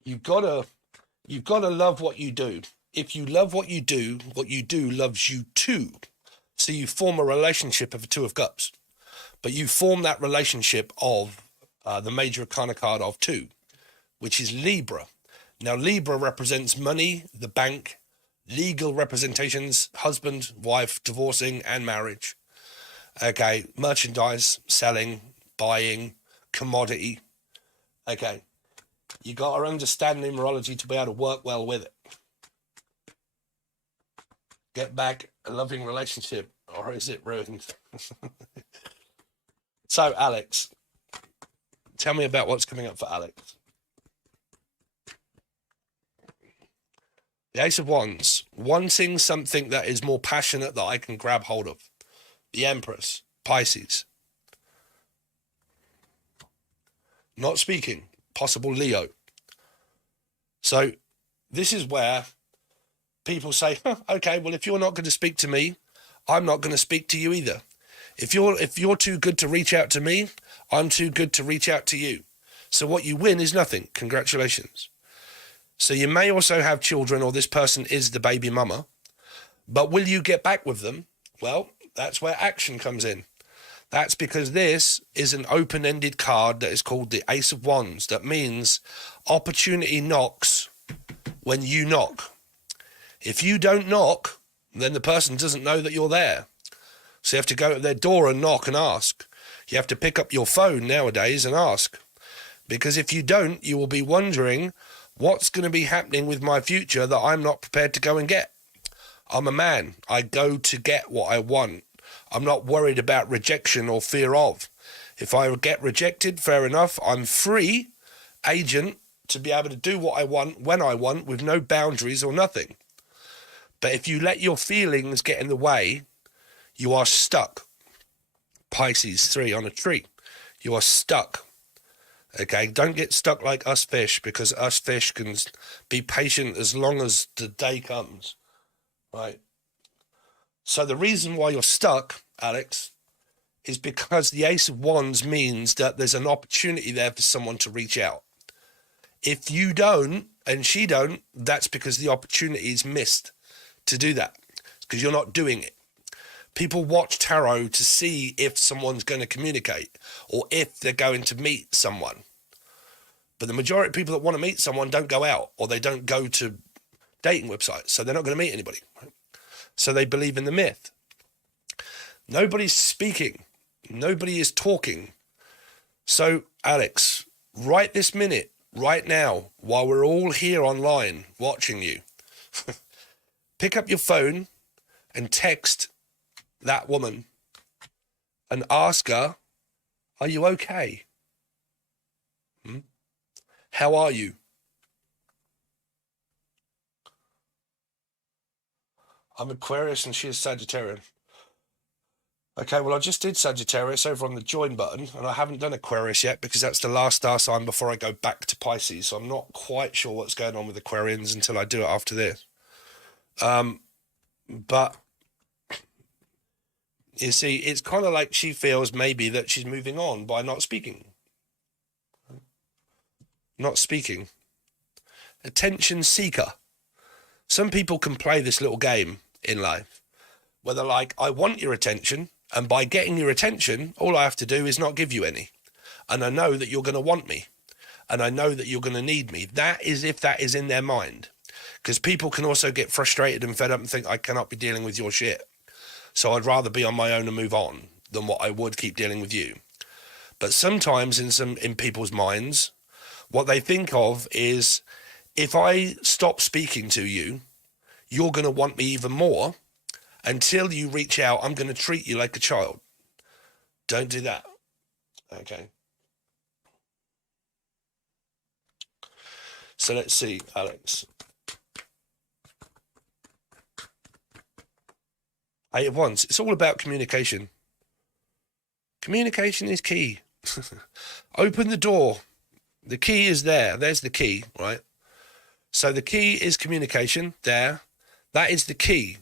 You've got to love what you do. If you love what you do loves you too. So you form a relationship of a two of cups, but you form that relationship of the major arcana card of two, which is Libra. Now, Libra represents money, the bank, legal representations, husband, wife, divorcing, and marriage. Okay, merchandise, selling, buying, commodity. Okay, you got to understand numerology to be able to work well with it. Get back a loving relationship, or is it ruined? So, Alex, tell me about what's coming up for Alex. The Ace of Wands, wanting something that is more passionate that I can grab hold of. The Empress, Pisces. Not speaking, possible Leo. So this is where people say, okay, well, if you're not going to speak to me, I'm not going to speak to you either. If you're too good to reach out to me, I'm too good to reach out to you. So what you win is nothing. Congratulations. So you may also have children, or this person is the baby mama, but will you get back with them? Well, that's where action comes in. That's because this is an open-ended card that is called the Ace of Wands. That means opportunity knocks when you knock. If you don't knock, then the person doesn't know that you're there. So you have to go to their door and knock and ask. You have to pick up your phone nowadays and ask. Because if you don't, you will be wondering, What's going to be happening with my future that I'm not prepared to go and get? I'm a man. I go to get what I want. I'm not worried about rejection or fear of. If I get rejected, fair enough. I'm free agent to be able to do what I want when I want with no boundaries or nothing. But if you let your feelings get in the way, you are stuck. Pisces 3 on a tree. You are stuck. Okay, don't get stuck like us fish, because us fish can be patient as long as the day comes. Right? So the reason why you're stuck, Alex, is because the Ace of Wands means that there's an opportunity there for someone to reach out. If you don't, and she don't, that's because the opportunity is missed to do that, because you're not doing it. People watch tarot to see if someone's going to communicate or if they're going to meet someone. But the majority of people that want to meet someone don't go out, or they don't go to dating websites, so they're not going to meet anybody. Right? So they believe in the myth. Nobody's speaking. Nobody is talking. So, Alex, right this minute, right now, while we're all here online watching you, pick up your phone and text that woman and ask her, are you okay? How are you? I'm Aquarius and she is Sagittarian. Okay, well, I just did Sagittarius over on the join button, and I haven't done Aquarius yet because that's the last star sign before I go back to Pisces. So I'm not quite sure what's going on with Aquarians until I do it after this. But you see, it's kind of like she feels maybe that she's moving on by not speaking. Not speaking. Attention seeker. Some people can play this little game in life where they're like, I want your attention, and by getting your attention, all I have to do is not give you any. And I know that you're going to want me, and I know that you're going to need me. That is if that is in their mind. Because people can also get frustrated and fed up and think, I cannot be dealing with your shit. So I'd rather be on my own and move on than what I would keep dealing with you. But sometimes in people's minds, what they think of is, if I stop speaking to you, you're going to want me even more. Until you reach out, I'm going to treat you like a child. Don't do that. Okay. So let's see, Alex. 8 of Wands. It's all about communication. Communication is key. Open the door. The key is there. There's the key, right? So the key is communication there. That is the key.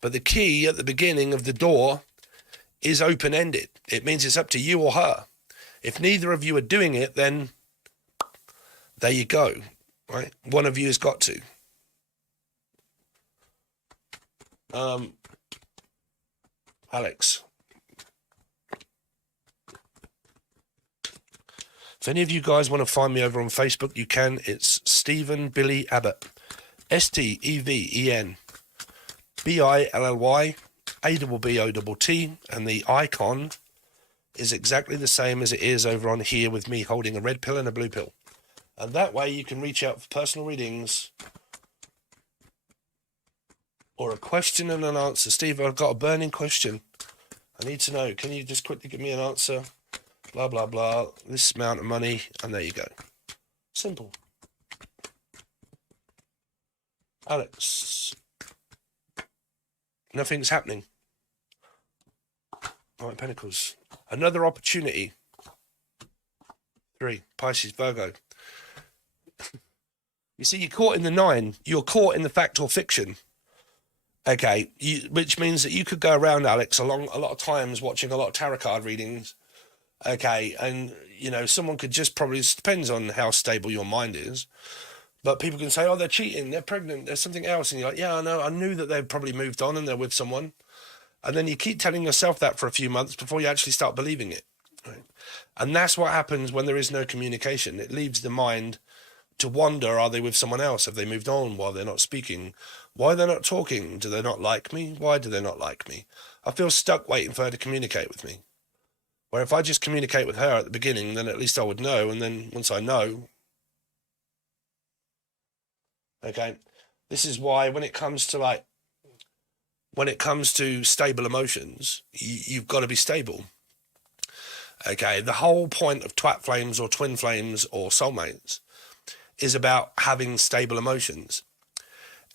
But the key at the beginning of the door is open-ended. It means it's up to you or her. If neither of you are doing it, then there you go, right? One of you has got to. Alex. If any of you guys want to find me over on Facebook, you can. It's Stephen Billy Abbott. STEVEN BILLY ABBOTT, and the icon is exactly the same as it is over on here with me holding a red pill and a blue pill. And that way you can reach out for personal readings or a question and an answer. Steve, I've got a burning question. I need to know. Can you just quickly give me an answer? Blah, blah, blah. This amount of money. And there you go. Simple. Alex. Nothing's happening. All right, Pentacles. Another opportunity. 3, Pisces, Virgo. You see, you're caught in the 9. You're caught in the fact or fiction. Okay, which means that you could go around, Alex, a lot of times watching a lot of tarot card readings. Okay, and, you know, someone could just probably, it depends on how stable your mind is, but people can say, oh, they're cheating, they're pregnant, there's something else. And you're like, yeah, I know, I knew that they'd probably moved on and they're with someone. And then you keep telling yourself that for a few months before you actually start believing it. Right? And that's what happens when there is no communication. It leaves the mind to wonder, are they with someone else? Have they moved on while they're not speaking? Why they're not talking? Do they not like me? Why do they not like me? I feel stuck waiting for her to communicate with me. Where if I just communicate with her at the beginning, then at least I would know. And then once I know, Okay. This is why when it comes to stable emotions, you've got to be stable. Okay. The whole point of twat flames or twin flames or soulmates is about having stable emotions.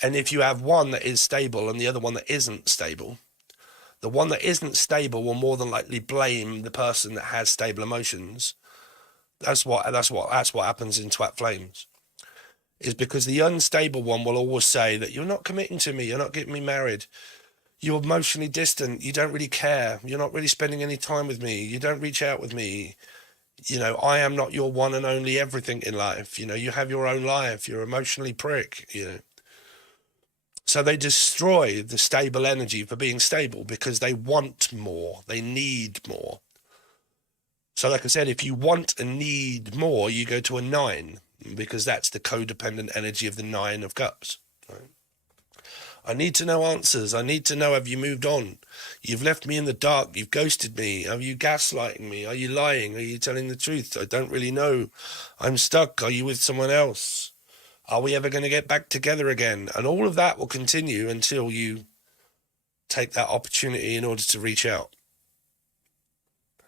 And if you have one that is stable and the other one that isn't stable, the one that isn't stable will more than likely blame the person that has stable emotions. That's what happens in twat flames. Is because the unstable one will always say that you're not committing to me, you're not getting me married, you're emotionally distant, you don't really care, you're not really spending any time with me, you don't reach out with me, I am not your one and only everything in life, you have your own life, you're emotionally prick. So they destroy the stable energy for being stable because they want more, they need more. So like I said, if you want and need more, you go to a 9 because that's the codependent energy of the 9 of cups. Right? I need to know answers. I need to know, have you moved on? You've left me in the dark. You've ghosted me. Are you gaslighting me? Are you lying? Are you telling the truth? I don't really know. I'm stuck. Are you with someone else? Are we ever going to get back together again? And all of that will continue until you take that opportunity in order to reach out.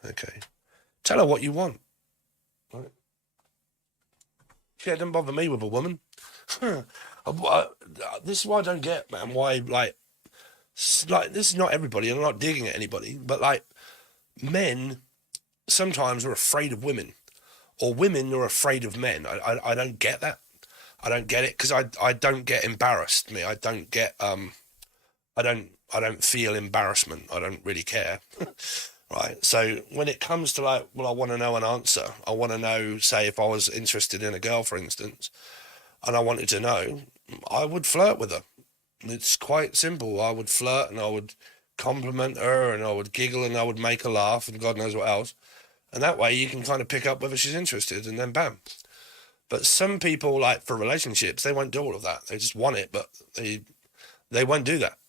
Okay. Tell her what you want. Right? Yeah, don't bother me with a woman. This is why I don't get, man. Why, this is not everybody. I'm not digging at anybody, but men sometimes are afraid of women, or women are afraid of men. I don't get that. I don't get it because I don't get embarrassed. I don't get I don't feel embarrassment. I don't really care. Right. So when it comes to I want to know an answer. I want to know, say, if I was interested in a girl, for instance, and I wanted to know, I would flirt with her. It's quite simple. I would flirt and I would compliment her and I would giggle and I would make her laugh and God knows what else. And that way you can kind of pick up whether she's interested and then bam. But some people, like for relationships, they won't do all of that. They just want it, but they won't do that.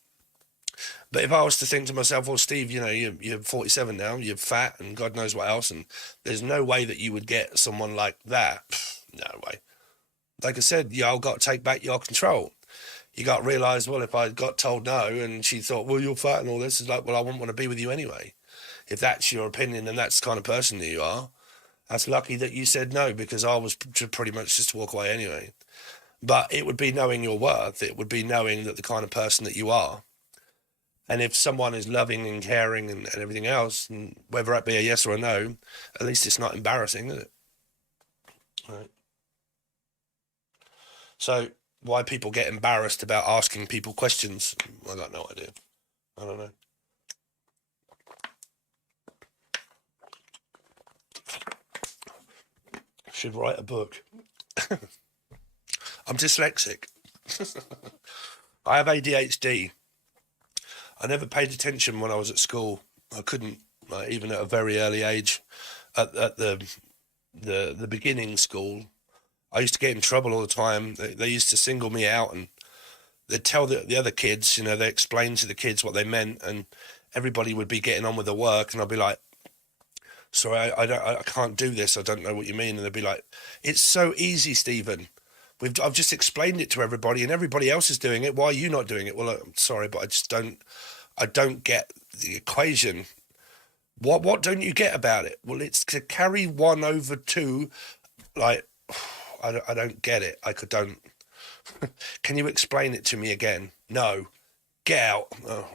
But if I was to think to myself, well, Steve, you're 47 now, you're fat and God knows what else, and there's no way that you would get someone like that. No way. Like I said, y'all got to take back your control. You got to realise, well, if I got told no and she thought, well, you're fat and all this, is like, well, I wouldn't want to be with you anyway. If that's your opinion and that's the kind of person that you are, that's lucky that you said no because I was pretty much just to walk away anyway. But it would be knowing your worth. It would be knowing that the kind of person that you are. And if someone is loving and caring and everything else, and whether it be a yes or a no, at least it's not embarrassing, is it? Right. So why people get embarrassed about asking people questions, I got no idea. I don't know. Should write a book. I'm dyslexic. I have ADHD. I never paid attention when I was at school. I couldn't, even at a very early age. At the beginning school, I used to get in trouble all the time. They used to single me out and they'd tell the other kids, they explain to the kids what they meant, and everybody would be getting on with the work, and I'd be like, sorry, I can't do this. I don't know what you mean. And they'd be like, it's so easy, Stephen. I've just explained it to everybody, and everybody else is doing it. Why are you not doing it? Well, I'm sorry, but I don't get the equation. What don't you get about it? Well, it's to carry 1 over 2. Like, I don't get it. Don't. Can you explain it to me again? No. Get out. Oh.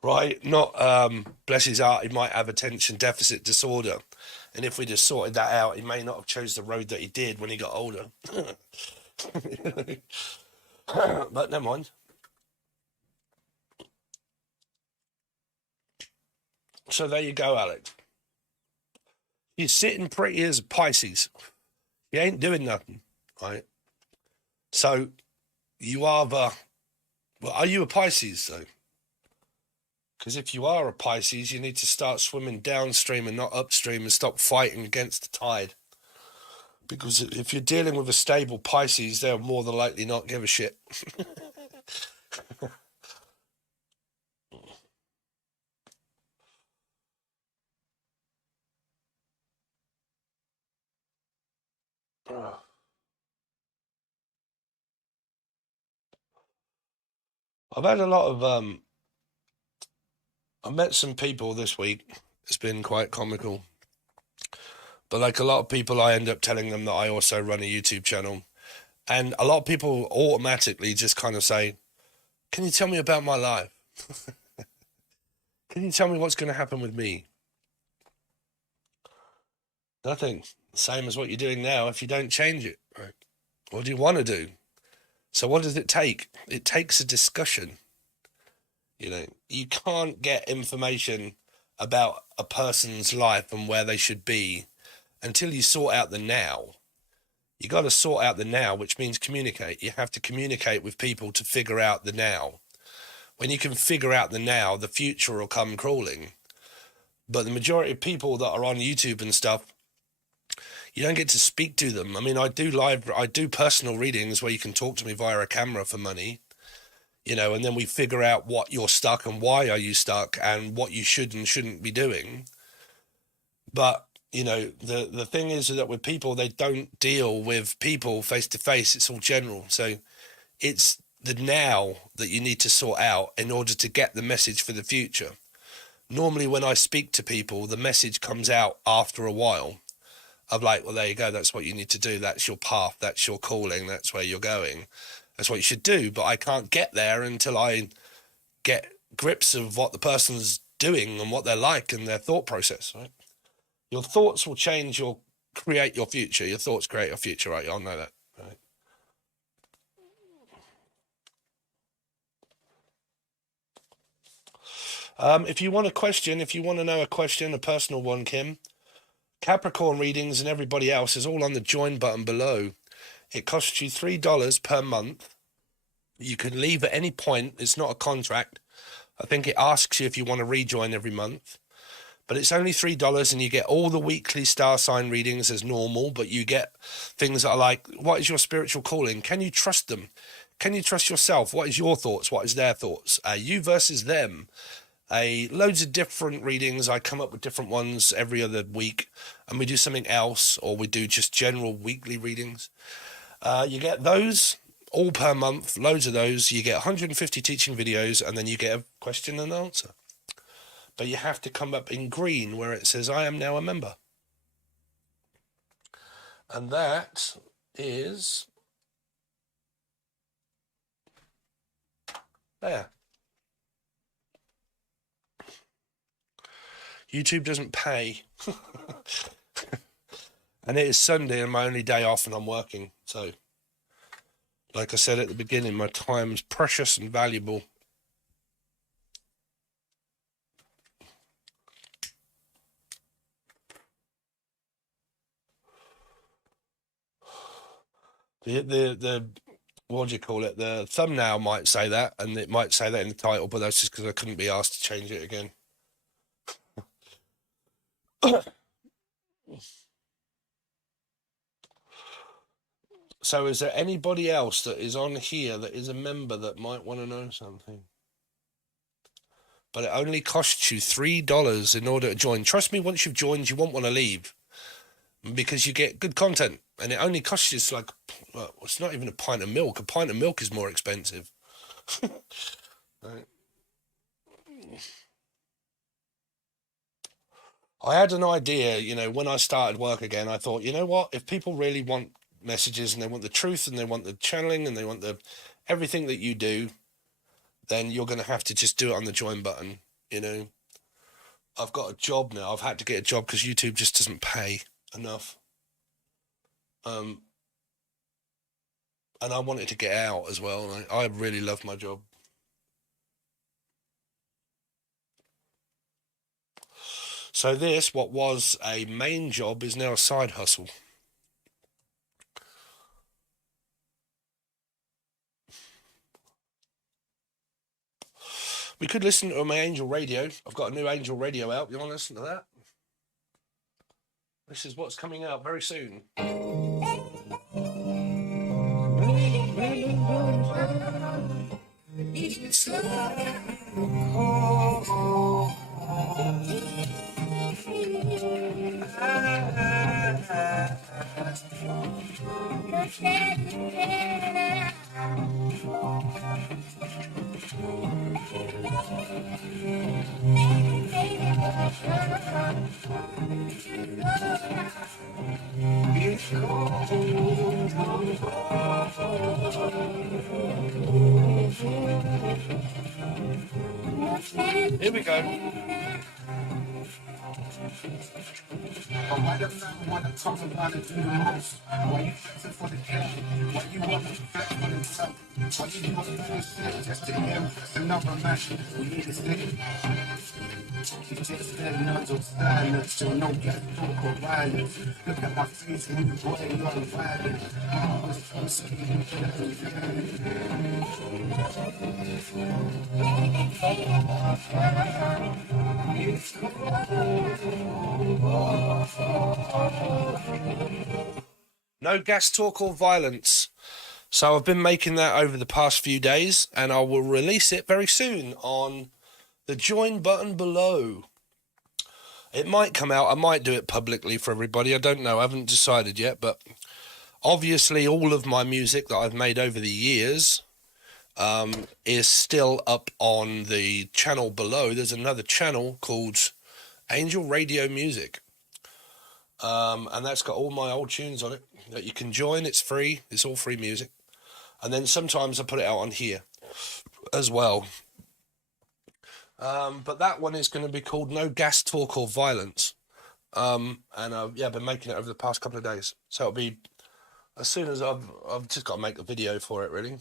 Right? Not, bless his heart, he might have attention deficit disorder. And if we just sorted that out, he may not have chose the road that he did when he got older. But never mind. So there you go, Alex. You're sitting pretty as a Pisces. You ain't doing nothing, right? So you are are you a Pisces though? Because if you are a Pisces, you need to start swimming downstream and not upstream and stop fighting against the tide. Because if you're dealing with a stable Pisces, they'll more than likely not give a shit. I've had a lot of I met some people this week. It's been quite comical. But like a lot of people, I end up telling them that I also run a YouTube channel. And a lot of people automatically just kind of say, can you tell me about my life? Can you tell me what's going to happen with me? Nothing. Same as what you're doing now if you don't change it. Right? What do you want to do? So what does it take? It takes a discussion. You know, you can't get information about a person's life and where they should be until you sort out the now. You got to sort out the now, which means communicate. You have to communicate with people to figure out the now. When you can figure out the now, the future will come crawling. But the majority of people that are on YouTube and stuff, you don't get to speak to them. I mean, I do personal readings where you can talk to me via a camera for money, you know, and then we figure out what you're stuck and why are you stuck and what you should and shouldn't be doing. But, you know, the thing is that with people, they don't deal with people face to face. It's all general. So it's the now that you need to sort out in order to get the message for the future. Normally when I speak to people, the message comes out after a while. Of like, well, there you go. That's what you need to do. That's your path. That's your calling. That's where you're going. That's what you should do. But I can't get there until I get grips of what the person's doing and what they're like and their thought process, right? Your thoughts will create your future. Your thoughts create your future, right? Y'all know that, right? If you want to know a question, a personal one, Kim, Capricorn readings and everybody else is all on the join button below. It costs you $3 per month. You can leave at any point. It's not a contract. I think it asks you if you want to rejoin every month. But it's only $3 and you get all the weekly star sign readings as normal, but you get things that are like, what is your spiritual calling? Can you trust them? Can you trust yourself? What is your thoughts? What is their thoughts? You versus them. Loads of different readings. I come up with different ones every other week, and we do something else, or we do just general weekly readings. You get those all per month, loads of those. You get 150 teaching videos, and then you get a question and answer. But you have to come up in green where it says, I am now a member. And that is there. YouTube doesn't pay. And it is Sunday and my only day off and I'm working. So, like I said at the beginning, my time's precious and valuable. The what do you call it? The thumbnail might say that, and it might say that in the title, but that's just because I couldn't be asked to change it again. So is there anybody else that is on here that is a member that might want to know something? But it only costs you $3 in order to join. Trust me, once you've joined, you won't want to leave because you get good content. And it only costs you, like, well, it's not even a pint of milk. A pint of milk is more expensive. Right. I had an idea, you know, when I started work again, I thought, you know what, if people really want messages and they want the truth and they want the channeling and they want the everything that you do, then you're going to have to just do it on the join button, you know. I've got a job now. I've had to get a job because YouTube just doesn't pay enough. And I wanted to get out as well. I really love my job. So this, what was a main job, is now a side hustle. We could listen to my Angel Radio. I've got a new Angel Radio out. You want to listen to that? This is what's coming out very soon. Here we go. But why the man wanna talk about it do the most? Why you flexing for the cash? Why you wanna flex for the top? Why you doing better shit just to impress another man? We need to stay. You just said none of silence, so no gas talk or violence. Look at my face and you boy, you're violent. I was so scared. No gas talk or violence. So I've been making that over the past few days, and I will release it very soon on the join button below. It might come out, I might do it publicly for everybody, I don't know, I haven't decided yet, but obviously all of my music that I've made over the years is still up on the channel below. There's another channel called Angel Radio Music, and that's got all my old tunes on it that you can join. It's free, it's all free music, and then sometimes I put it out on here as well. But that one is going to be called No Gas Talk or Violence, and yeah, I've been making it over the past couple of days, so it'll be as soon as I've just got to make a video for it, really.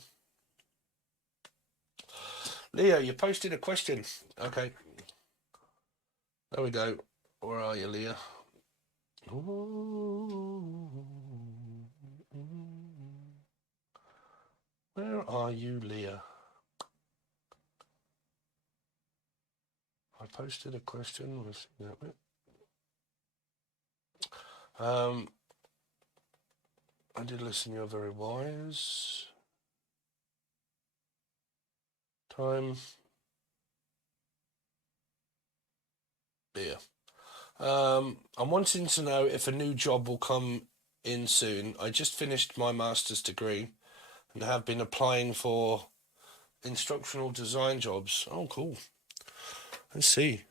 Leo, you posted a question. Okay. There we go. Where are you, Leah? Where are you, Leah? I posted a question. Let's see that bit. I did listen. You're very wise. Time. Yeah. I'm wanting to know if a new job will come in soon. I just finished my master's degree and have been applying for instructional design jobs. Oh, cool. Let's see.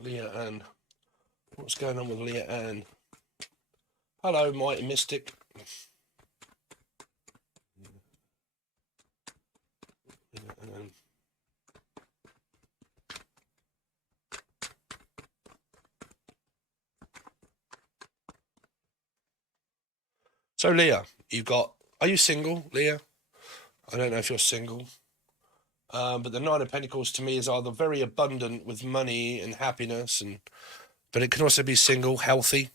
Leah Ann. What's going on with Leah Ann? Hello, Mighty Mystic. So, Leah, are you single, Leah? I don't know if you're single. But the Nine of Pentacles to me is either very abundant with money and happiness, but it can also be single, healthy.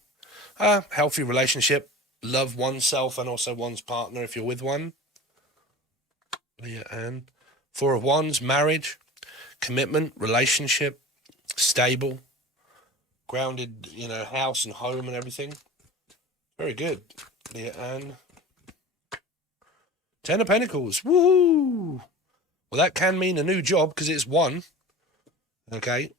Healthy relationship, love oneself and also one's partner if you're with one. Leah Ann. Four of Wands, marriage, commitment, relationship, stable, grounded, house and home and everything. Very good, Leah Ann. Ten of Pentacles, woohoo! Well, that can mean a new job because it's one. Okay.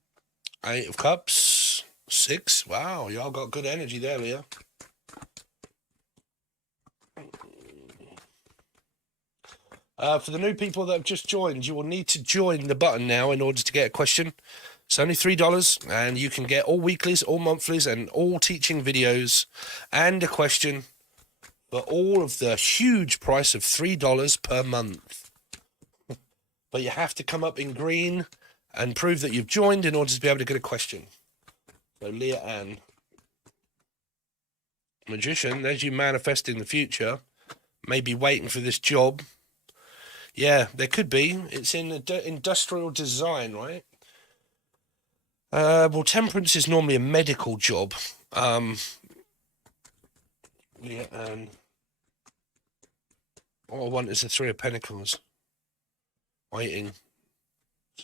Eight of Cups, 6. Wow, y'all got good energy there, Leah. For the new people that have just joined, you will need to join the button now in order to get a question. It's only $3, and you can get all weeklies, all monthlies, and all teaching videos, and a question for all of the huge price of $3 per month. But you have to come up in green and prove that you've joined in order to be able to get a question. So Leah Ann. Magician, as you manifest in the future, maybe waiting for this job. Yeah, there could be. It's in industrial design, right? Well, temperance is normally a medical job. Yeah, and what I want is the Three of Pentacles. Waiting.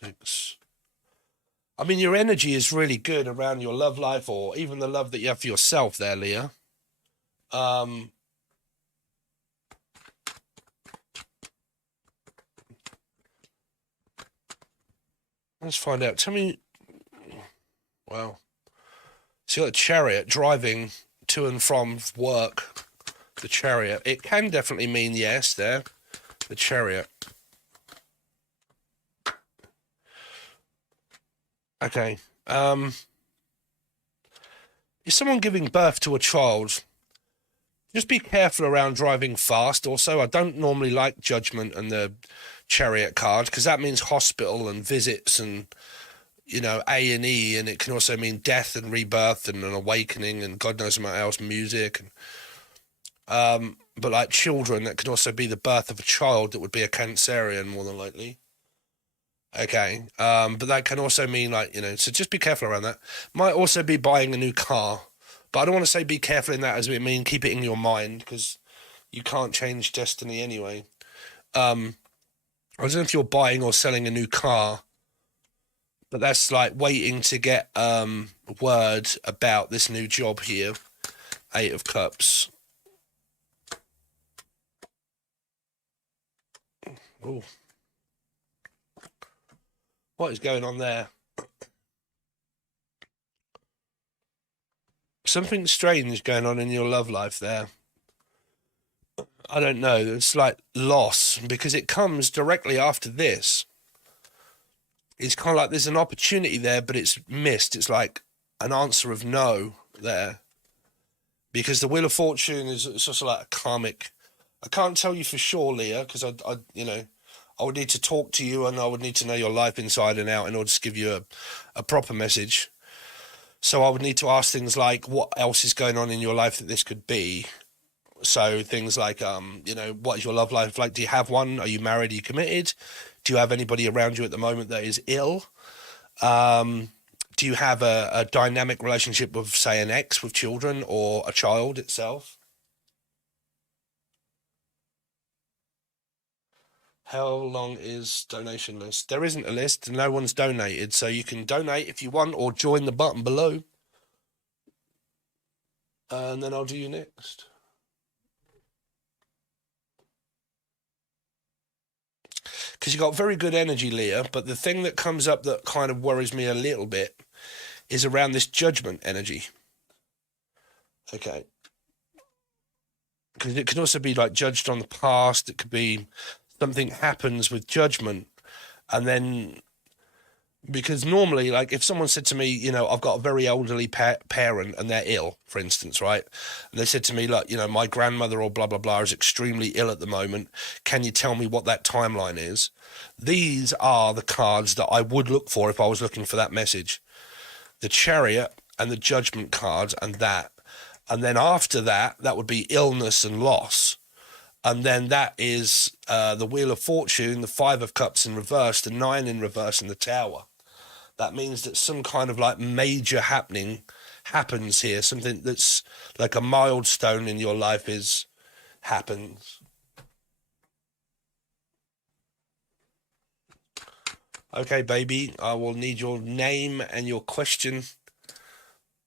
6. I mean, your energy is really good around your love life, or even the love that you have for yourself there, Leah. Let's find out. Tell me. Wow. So you got a Chariot driving to and from work. The Chariot. It can definitely mean yes there. The Chariot. Okay. Is someone giving birth to a child? Just be careful around driving fast. Also, I don't normally like Judgment and the Chariot card because that means hospital and visits and A&E, and it can also mean death and rebirth and an awakening and God knows what else, music. But like children, that could also be the birth of a child that would be a Cancerian more than likely. Okay. But that can also mean so just be careful around that. Might also be buying a new car. But I don't want to say be careful in that as we mean keep it in your mind because you can't change destiny anyway. I don't know if you're buying or selling a new car, but that's like waiting to get word about this new job here. 8 of Cups. Oh. What is going on there? Something strange going on in your love life there. I don't know. It's like loss because it comes directly after this. It's kind of like there's an opportunity there, but it's missed. It's like an answer of no there. Because the Wheel of Fortune is sort of like a karmic. I can't tell you for sure, Leah, because I would need to talk to you and I would need to know your life inside and out in order to give you a proper message. So I would need to ask things like what else is going on in your life that this could be. So things like, what is your love life like? Do you have one? Are you married? Are you committed? Do you have anybody around you at the moment that is ill? Do you have a dynamic relationship with, say, an ex with children or a child itself? How long is donation list? There isn't a list. No one's donated, so you can donate if you want or join the button below. And then I'll do you next. Because you got very good energy, Leah, but the thing that comes up that kind of worries me a little bit is around this Judgment energy. Okay. Because it can also be like judged on the past. It could be something happens with Judgment, and then because normally, like if someone said to me, I've got a very elderly parent and they're ill, for instance, right? And they said to me, look, my grandmother or blah, blah, blah is extremely ill at the moment. Can you tell me what that timeline is? These are the cards that I would look for if I was looking for that message. The Chariot and the Judgment cards and that. And then after that, that would be illness and loss. And then that is the Wheel of Fortune, the 5 of Cups in reverse, the 9 in reverse, and the Tower. That means that some kind of like major happening happens here. Something that's like a milestone in your life happens. Okay, baby, I will need your name and your question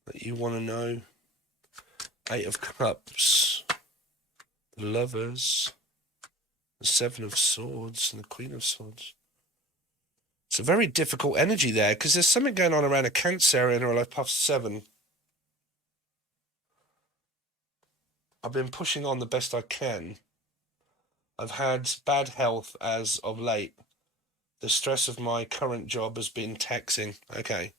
that you want to know. 8 of Cups, the Lovers, the 7 of Swords, and the Queen of Swords. It's a very difficult energy there because there's something going on around a Cancerian or a life path 7. I've been pushing on the best I can. I've had bad health as of late. The stress of my current job has been taxing. Okay.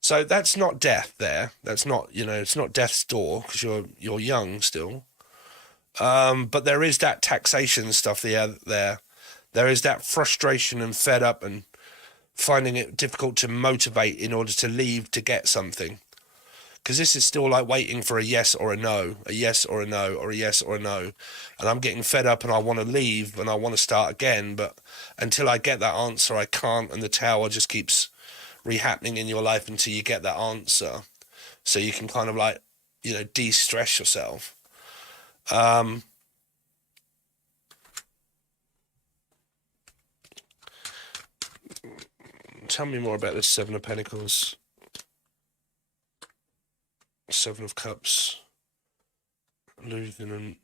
So that's not death there. That's not, it's not death's door because you're young still. But there is that taxation stuff there. There is that frustration and fed up and finding it difficult to motivate in order to leave to get something. Because this is still like waiting for a yes or a no, a yes or a no, or a yes or a no. And I'm getting fed up and I want to leave and I want to start again. But until I get that answer, I can't. And the Tower just keeps rehappening in your life until you get that answer. So you can kind of like, de-stress yourself. Tell me more about this 7 of Pentacles. 7 of Cups. Losing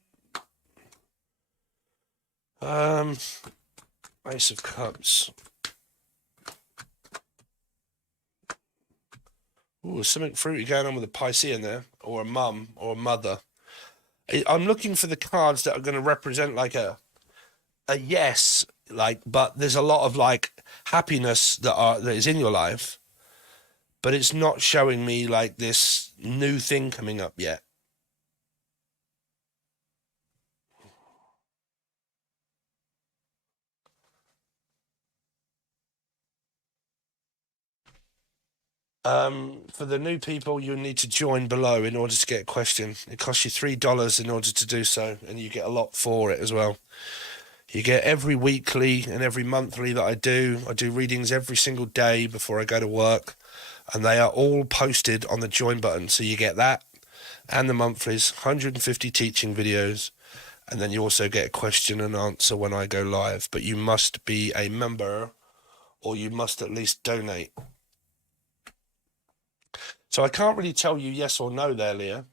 and Ace of Cups. Ooh, there's something fruity going on with a Piscean there, or a mum, or a mother. I'm looking for the cards that are going to represent like a yes, like, but there's a lot of like happiness that is in your life, but it's not showing me like this new thing coming up yet. For the new people, you need to join below in order to get a question. It costs you $3 in order to do so, and you get a lot for it as well. You get every weekly and every monthly that I do. I do readings every single day before I go to work, and they are all posted on the join button. So you get that and the monthlies, 150 teaching videos, and then you also get a question and answer when I go live. But you must be a member, or you must at least donate. So I can't really tell you yes or no there, Leah,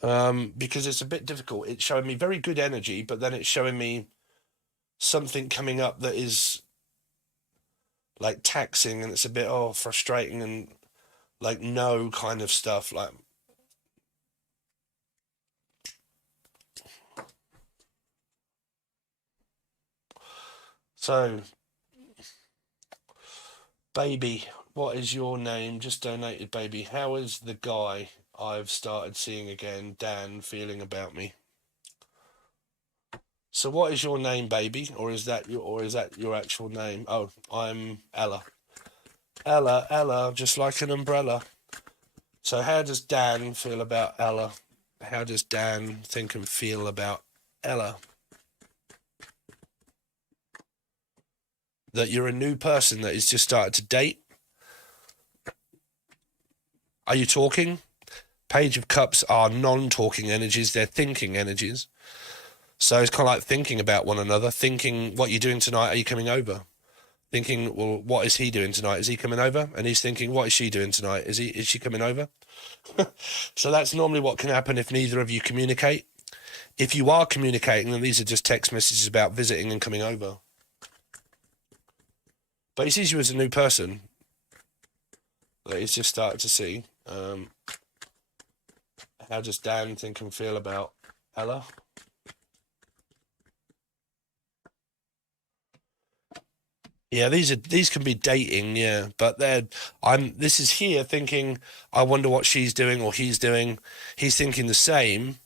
because it's a bit difficult. It's showing me very good energy, but then it's showing me something coming up that is like taxing, and it's a bit frustrating and like no kind of stuff. Like, so, baby, what is your name? Just donated, baby. How is the guy I've started seeing again, Dan, feeling about me? So what is your name, baby? Or is that your actual name? Oh, I'm Ella. Ella, just like an umbrella. So how does Dan feel about Ella? How does Dan think and feel about Ella? That you're a new person that is just started to date? Are you talking? Page of Cups are non-talking energies. They're thinking energies. So it's kind of like thinking about one another, thinking, what are you doing tonight? Are you coming over? Thinking, well, what is he doing tonight? Is he coming over? And he's thinking, what is she doing tonight? Is she coming over? So that's normally what can happen if neither of you communicate. If you are communicating, then these are just text messages about visiting and coming over. But he sees you as a new person that he's just started to see. How does Dan think and feel about Ella? Yeah, these can be dating, yeah, but this is here thinking, I wonder what she's doing or he's doing. He's thinking the same.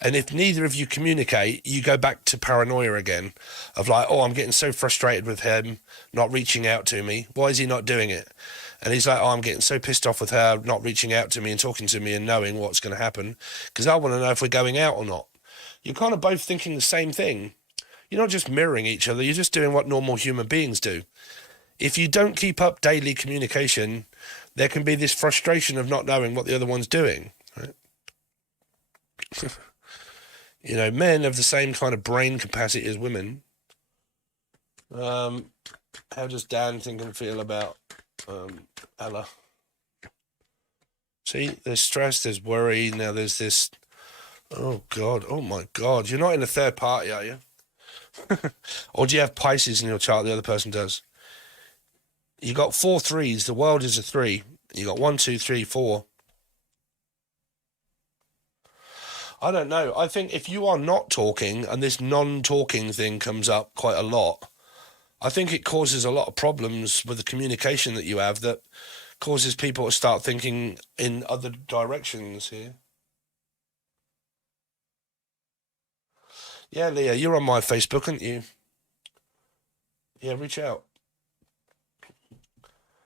And if neither of you communicate, you go back to paranoia again of like, oh, I'm getting so frustrated with him not reaching out to me. Why is he not doing it? And he's like, oh, I'm getting so pissed off with her not reaching out to me and talking to me and knowing what's going to happen because I want to know if we're going out or not. You're kind of both thinking the same thing. You're not just mirroring each other. You're just doing what normal human beings do. If you don't keep up daily communication, there can be this frustration of not knowing what the other one's doing. Right? You know, men have the same kind of brain capacity as women. How does Dan think and feel about Ella? See, there's stress, there's worry. Now there's this. Oh God! Oh my God! You're not in a third party, are you? Or do you have Pisces in your chart? The other person does. You got 4 3s. The world is a 3. You got 1, 2, 3, 4. I don't know. I think if you are not talking and this non-talking thing comes up quite a lot, I think it causes a lot of problems with the communication that you have that causes people to start thinking in other directions here. Yeah, Leah, you're on my Facebook, aren't you? Yeah, reach out.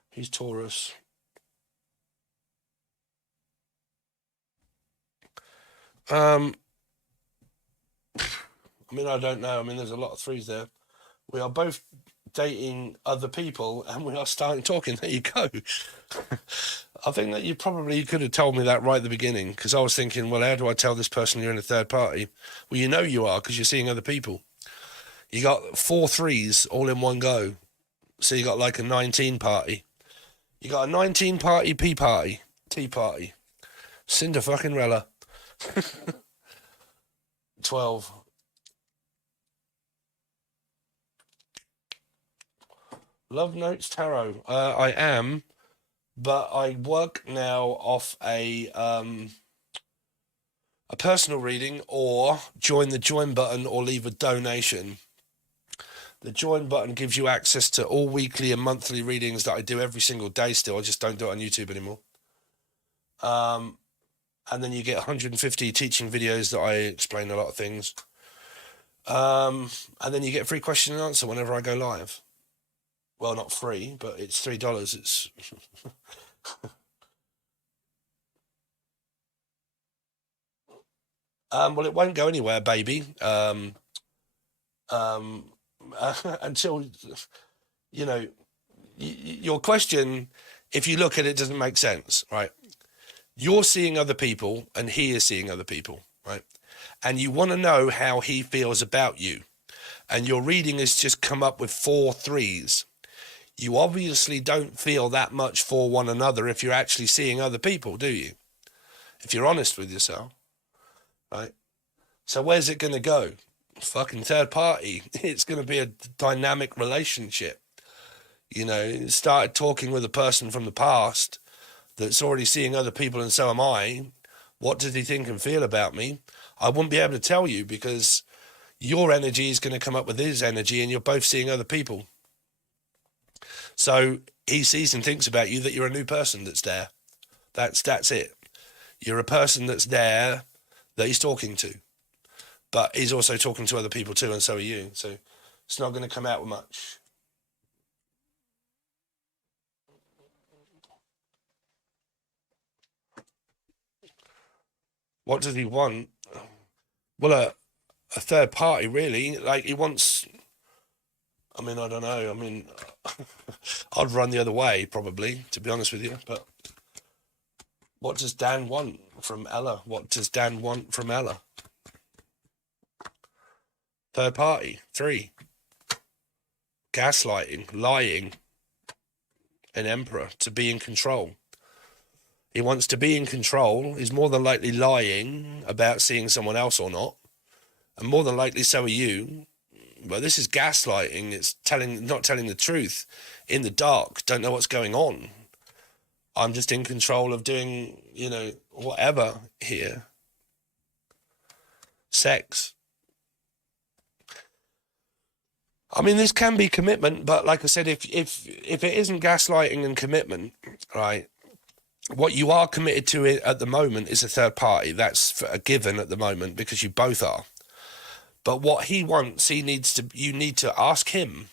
He's Taurus. I mean, I don't know. I mean, there's a lot of 3s there. We are both dating other people and we are starting talking. There you go. I think that you probably could have told me that right at the beginning because I was thinking, well, how do I tell this person you're in a third party? Well, you know you are because you're seeing other people. You got 4 3s all in one go. So you got like a 19 party. You got a 19 party tea party. Cinder fucking Rella. 12. Love Notes Tarot. I am, but I work now off a personal reading or join the join button or leave a donation. The join button gives you access to all weekly and monthly readings that I do every single day still. I just don't do it on YouTube anymore. And then you get 150 teaching videos that I explain a lot of things. And then you get a free question and answer whenever I go live. Well, not free, but it's $3. It's well, it won't go anywhere, baby. Until, you know, your question, if you look at it, doesn't make sense, right? You're seeing other people and he is seeing other people, right? And you want to know how he feels about you. And your reading has just come up with 4 3s. You obviously don't feel that much for one another if you're actually seeing other people, do you? If you're honest with yourself, right? So where's it going to go? Fucking third party. It's going to be a dynamic relationship. You know, started talking with a person from the past that's already seeing other people, and so am I. What does he think and feel about me? I wouldn't be able to tell you because your energy is going to come up with his energy and you're both seeing other people. So he sees and thinks about you that you're a new person that's there. That's it. You're a person that's there that he's talking to. But he's also talking to other people too, and so are you. So it's not going to come out with much. What does he want? Well, a third party, really. Like, he wants... I mean, I don't know. I mean, I'd run the other way, probably, to be honest with you. But what does Dan want from Ella? What does Dan want from Ella? Third party. 3. Gaslighting. Lying. An emperor. To be in control. He wants to be in control. He's more than likely lying about seeing someone else or not. And more than likely so are you. But this is gaslighting. It's not telling the truth. In the dark. Don't know what's going on. I'm just in control of doing, you know, whatever here. Sex. I mean, this can be commitment, but like I said, if it isn't gaslighting and commitment, right, what you are committed to it at the moment is a third party. That's a given at the moment because you both are. But what he wants, you need to ask him.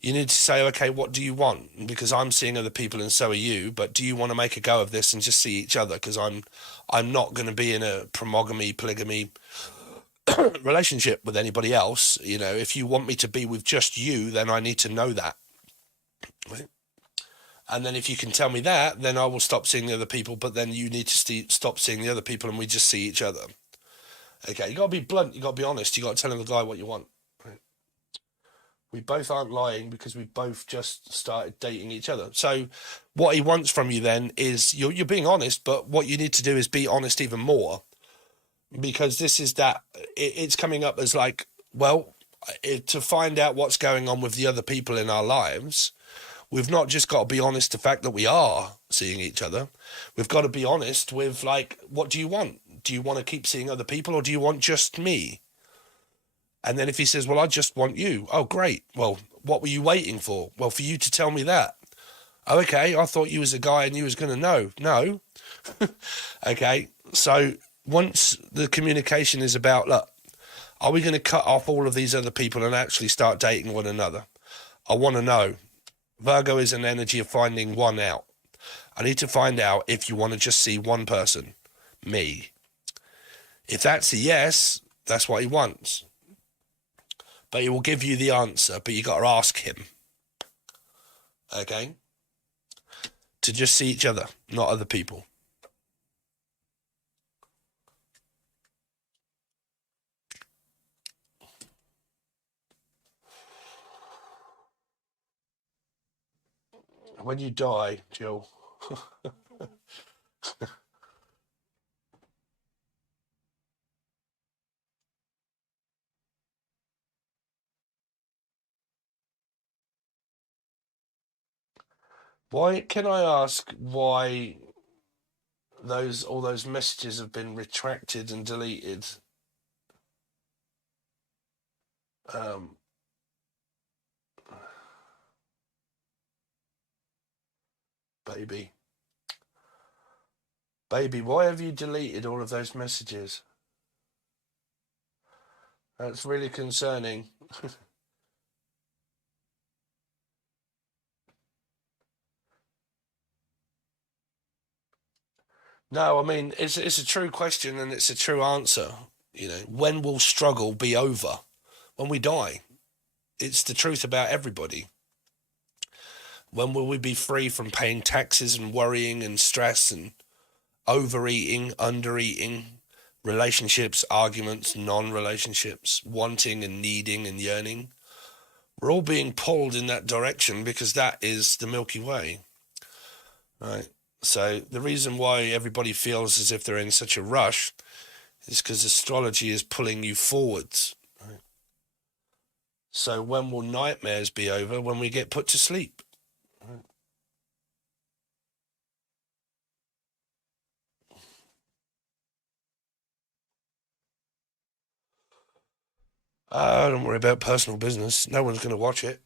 You need to say, okay, what do you want? Because I'm seeing other people and so are you, but do you want to make a go of this and just see each other? Because I'm not going to be in a polygamy relationship with anybody else. You know, if you want me to be with just you, then I need to know that. Right? And then if you can tell me that, then I will stop seeing the other people, but then you need to stop seeing the other people and we just see each other. Okay, you got to be blunt, you got to be honest, you got to tell the guy what you want. Right? We both aren't lying because we both just started dating each other. So what he wants from you then is, you're being honest, but what you need to do is be honest even more. Because this is that, it's coming up as like, well, to find out what's going on with the other people in our lives, we've not just got to be honest the fact that we are seeing each other. We've got to be honest with, like, what do you want? Do you want to keep seeing other people or do you want just me? And then if he says, well, I just want you. Oh, great. Well, what were you waiting for? Well, for you to tell me that. Oh, okay, I thought you was a guy and you was going to know. No. Okay, so once the communication is about, look, are we going to cut off all of these other people and actually start dating one another? I want to know. Virgo is an energy of finding one out. I need to find out if you want to just see one person, me. If that's a yes, that's what he wants. But he will give you the answer, but you got to ask him. Okay? To just see each other, not other people. When you die, Jill. Why, can I ask why all those messages have been retracted and deleted? baby. Baby, why have you deleted all of those messages? That's really concerning. No, I mean, it's a true question and it's a true answer. You know, when will struggle be over? When we die. It's the truth about everybody. When will we be free from paying taxes and worrying and stress and overeating, undereating, relationships, arguments, non-relationships, wanting and needing and yearning? We're all being pulled in that direction because that is the Milky Way, right? So the reason why everybody feels as if they're in such a rush is because astrology is pulling you forwards. Right? So when will nightmares be over? When we get put to sleep. Right? Don't worry about personal business. No one's going to watch it.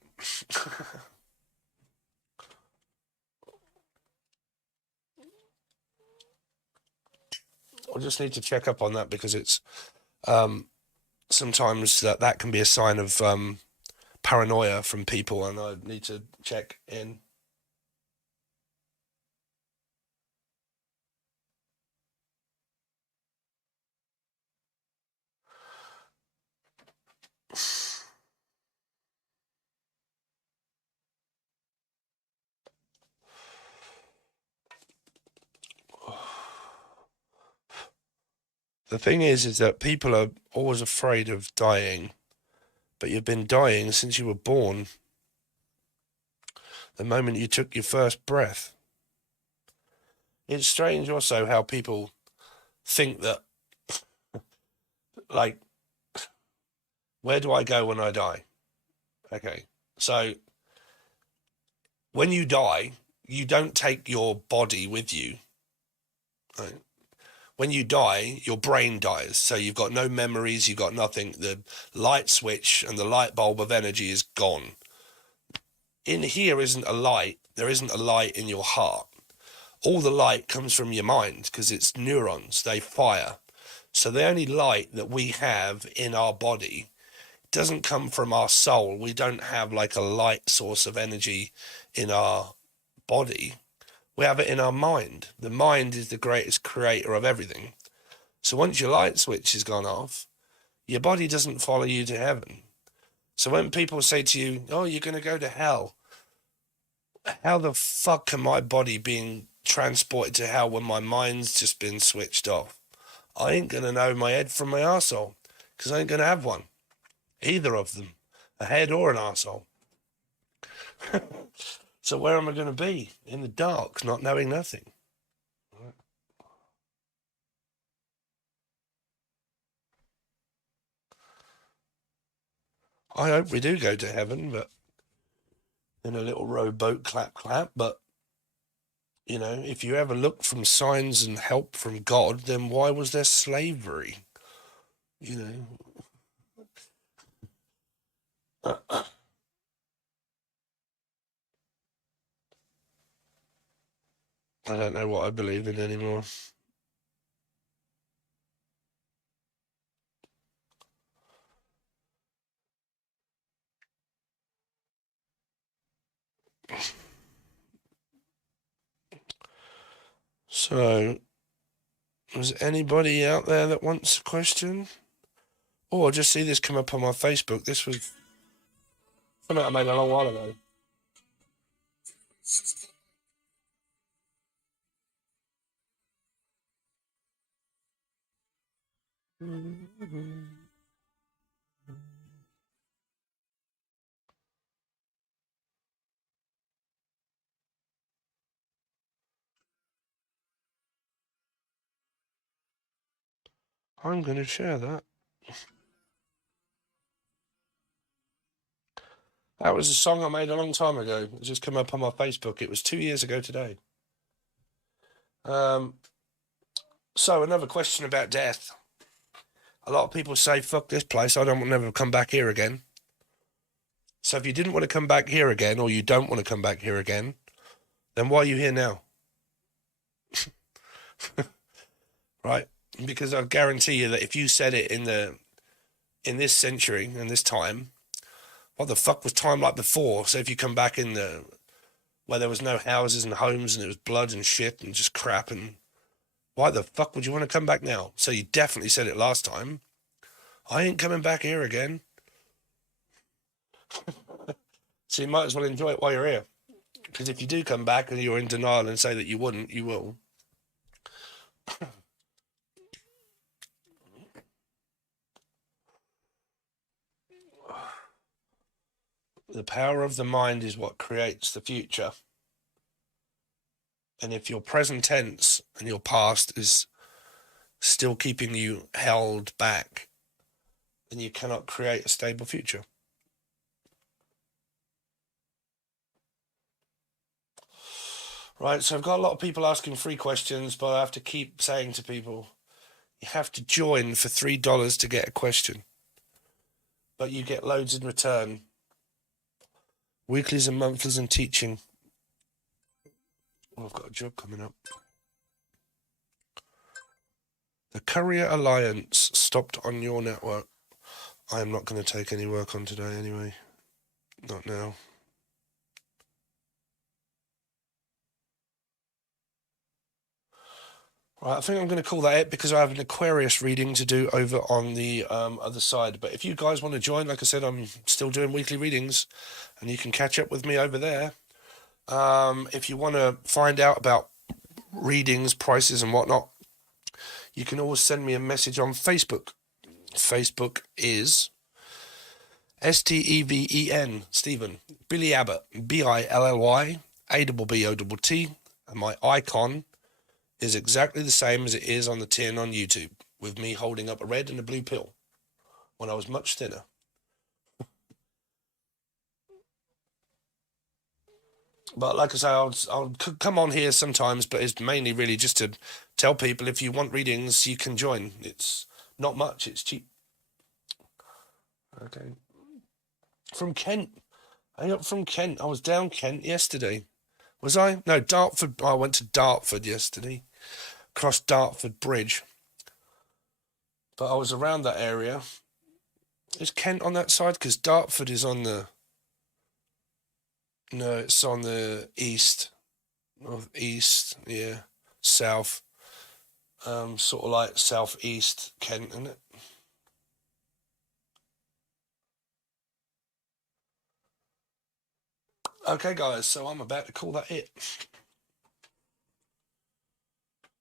I just need to check up on that because it's sometimes that can be a sign of paranoia from people, and I need to check in. The thing is that people are always afraid of dying, but you've been dying since you were born, the moment you took your first breath. It's strange also how people think that, like, where do I go when I die? Okay, so when you die, you don't take your body with you. Right? When you die, your brain dies. So you've got no memories, you've got nothing. The light switch and the light bulb of energy is gone. In here isn't a light. There isn't a light in your heart. All the light comes from your mind because it's neurons. They fire. So the only light that we have in our body doesn't come from our soul. We don't have like a light source of energy in our body. We have it in our mind. The mind is the greatest creator of everything. So once your light switch has gone off, your body doesn't follow you to heaven. So when people say to you, oh, you're going to go to hell, how the fuck can my body being transported to hell when my mind's just been switched off? I ain't going to know my head from my arsehole because I ain't going to have one. Either of them, a head or an arsehole. So where am I going to be? In the dark, not knowing nothing. I hope we do go to heaven, but in a little rowboat, clap, clap. But, you know, if you ever look from signs and help from God, then why was there slavery? You know, I don't know what I believe in anymore. So, is anybody out there that wants a question? Oh, I just see this come up on my Facebook. This was something I made a long while ago. I'm going to share that. That was a song I made a long time ago. It just come up on my Facebook. It was 2 years ago today. So another question about death. A lot of people say, fuck this place. I don't want to never come back here again. So if you didn't want to come back here again, or you don't want to come back here again, Then why are you here now? Right? Because I guarantee you that if you said it in this century and this time, what the fuck was time like before? So if you come back in the where there was no houses and homes and it was blood and shit and just crap, and why the fuck would you want to come back now? So you definitely said it last time. I ain't coming back here again. So you might as well enjoy it while you're here. Because if you do come back and you're in denial and say that you wouldn't, you will. The power of the mind is what creates the future. And if your present tense and your past is still keeping you held back, then you cannot create a stable future. Right, so I've got a lot of people asking free questions, but I have to keep saying to people, you have to join for $3 to get a question. But you get loads in return. Weeklies and monthlies and teaching. I've got a job coming up. The Courier Alliance stopped on your network. I am not going to take any work on today anyway. Not now. Right, I think I'm going to call that it because I have an Aquarius reading to do over on the other side. But if you guys want to join, like I said, I'm still doing weekly readings and you can catch up with me over there. If you want to find out about readings, prices and whatnot, you can always send me a message on Facebook. Facebook is Steven, Stephen, Billy Abbott, Billy, ABBOTT, and my icon is exactly the same as it is on the tin on YouTube, with me holding up a red and a blue pill when I was much thinner. But like I say, I'll come on here sometimes, but it's mainly really just to tell people if you want readings, you can join. It's not much, it's cheap. Okay. From Kent. I got from Kent. I was down Kent yesterday. Was I? No, Dartford. I went to Dartford yesterday. Crossed Dartford Bridge. But I was around that area. Is Kent on that side? Because Dartford is on the... No, it's on the east. Northeast, yeah. South. Sort of like southeast Kent, isn't it? Okay, guys, so I'm about to call that it.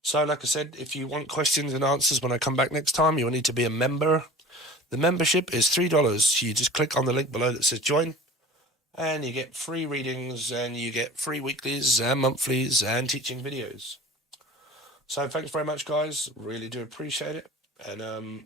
So, like I said, if you want questions and answers when I come back next time, you'll need to be a member. The membership is $3. You just click on the link below that says join, and you get free readings, and you get free weeklies and monthlies and teaching videos. So thanks very much, guys. Really do appreciate it. And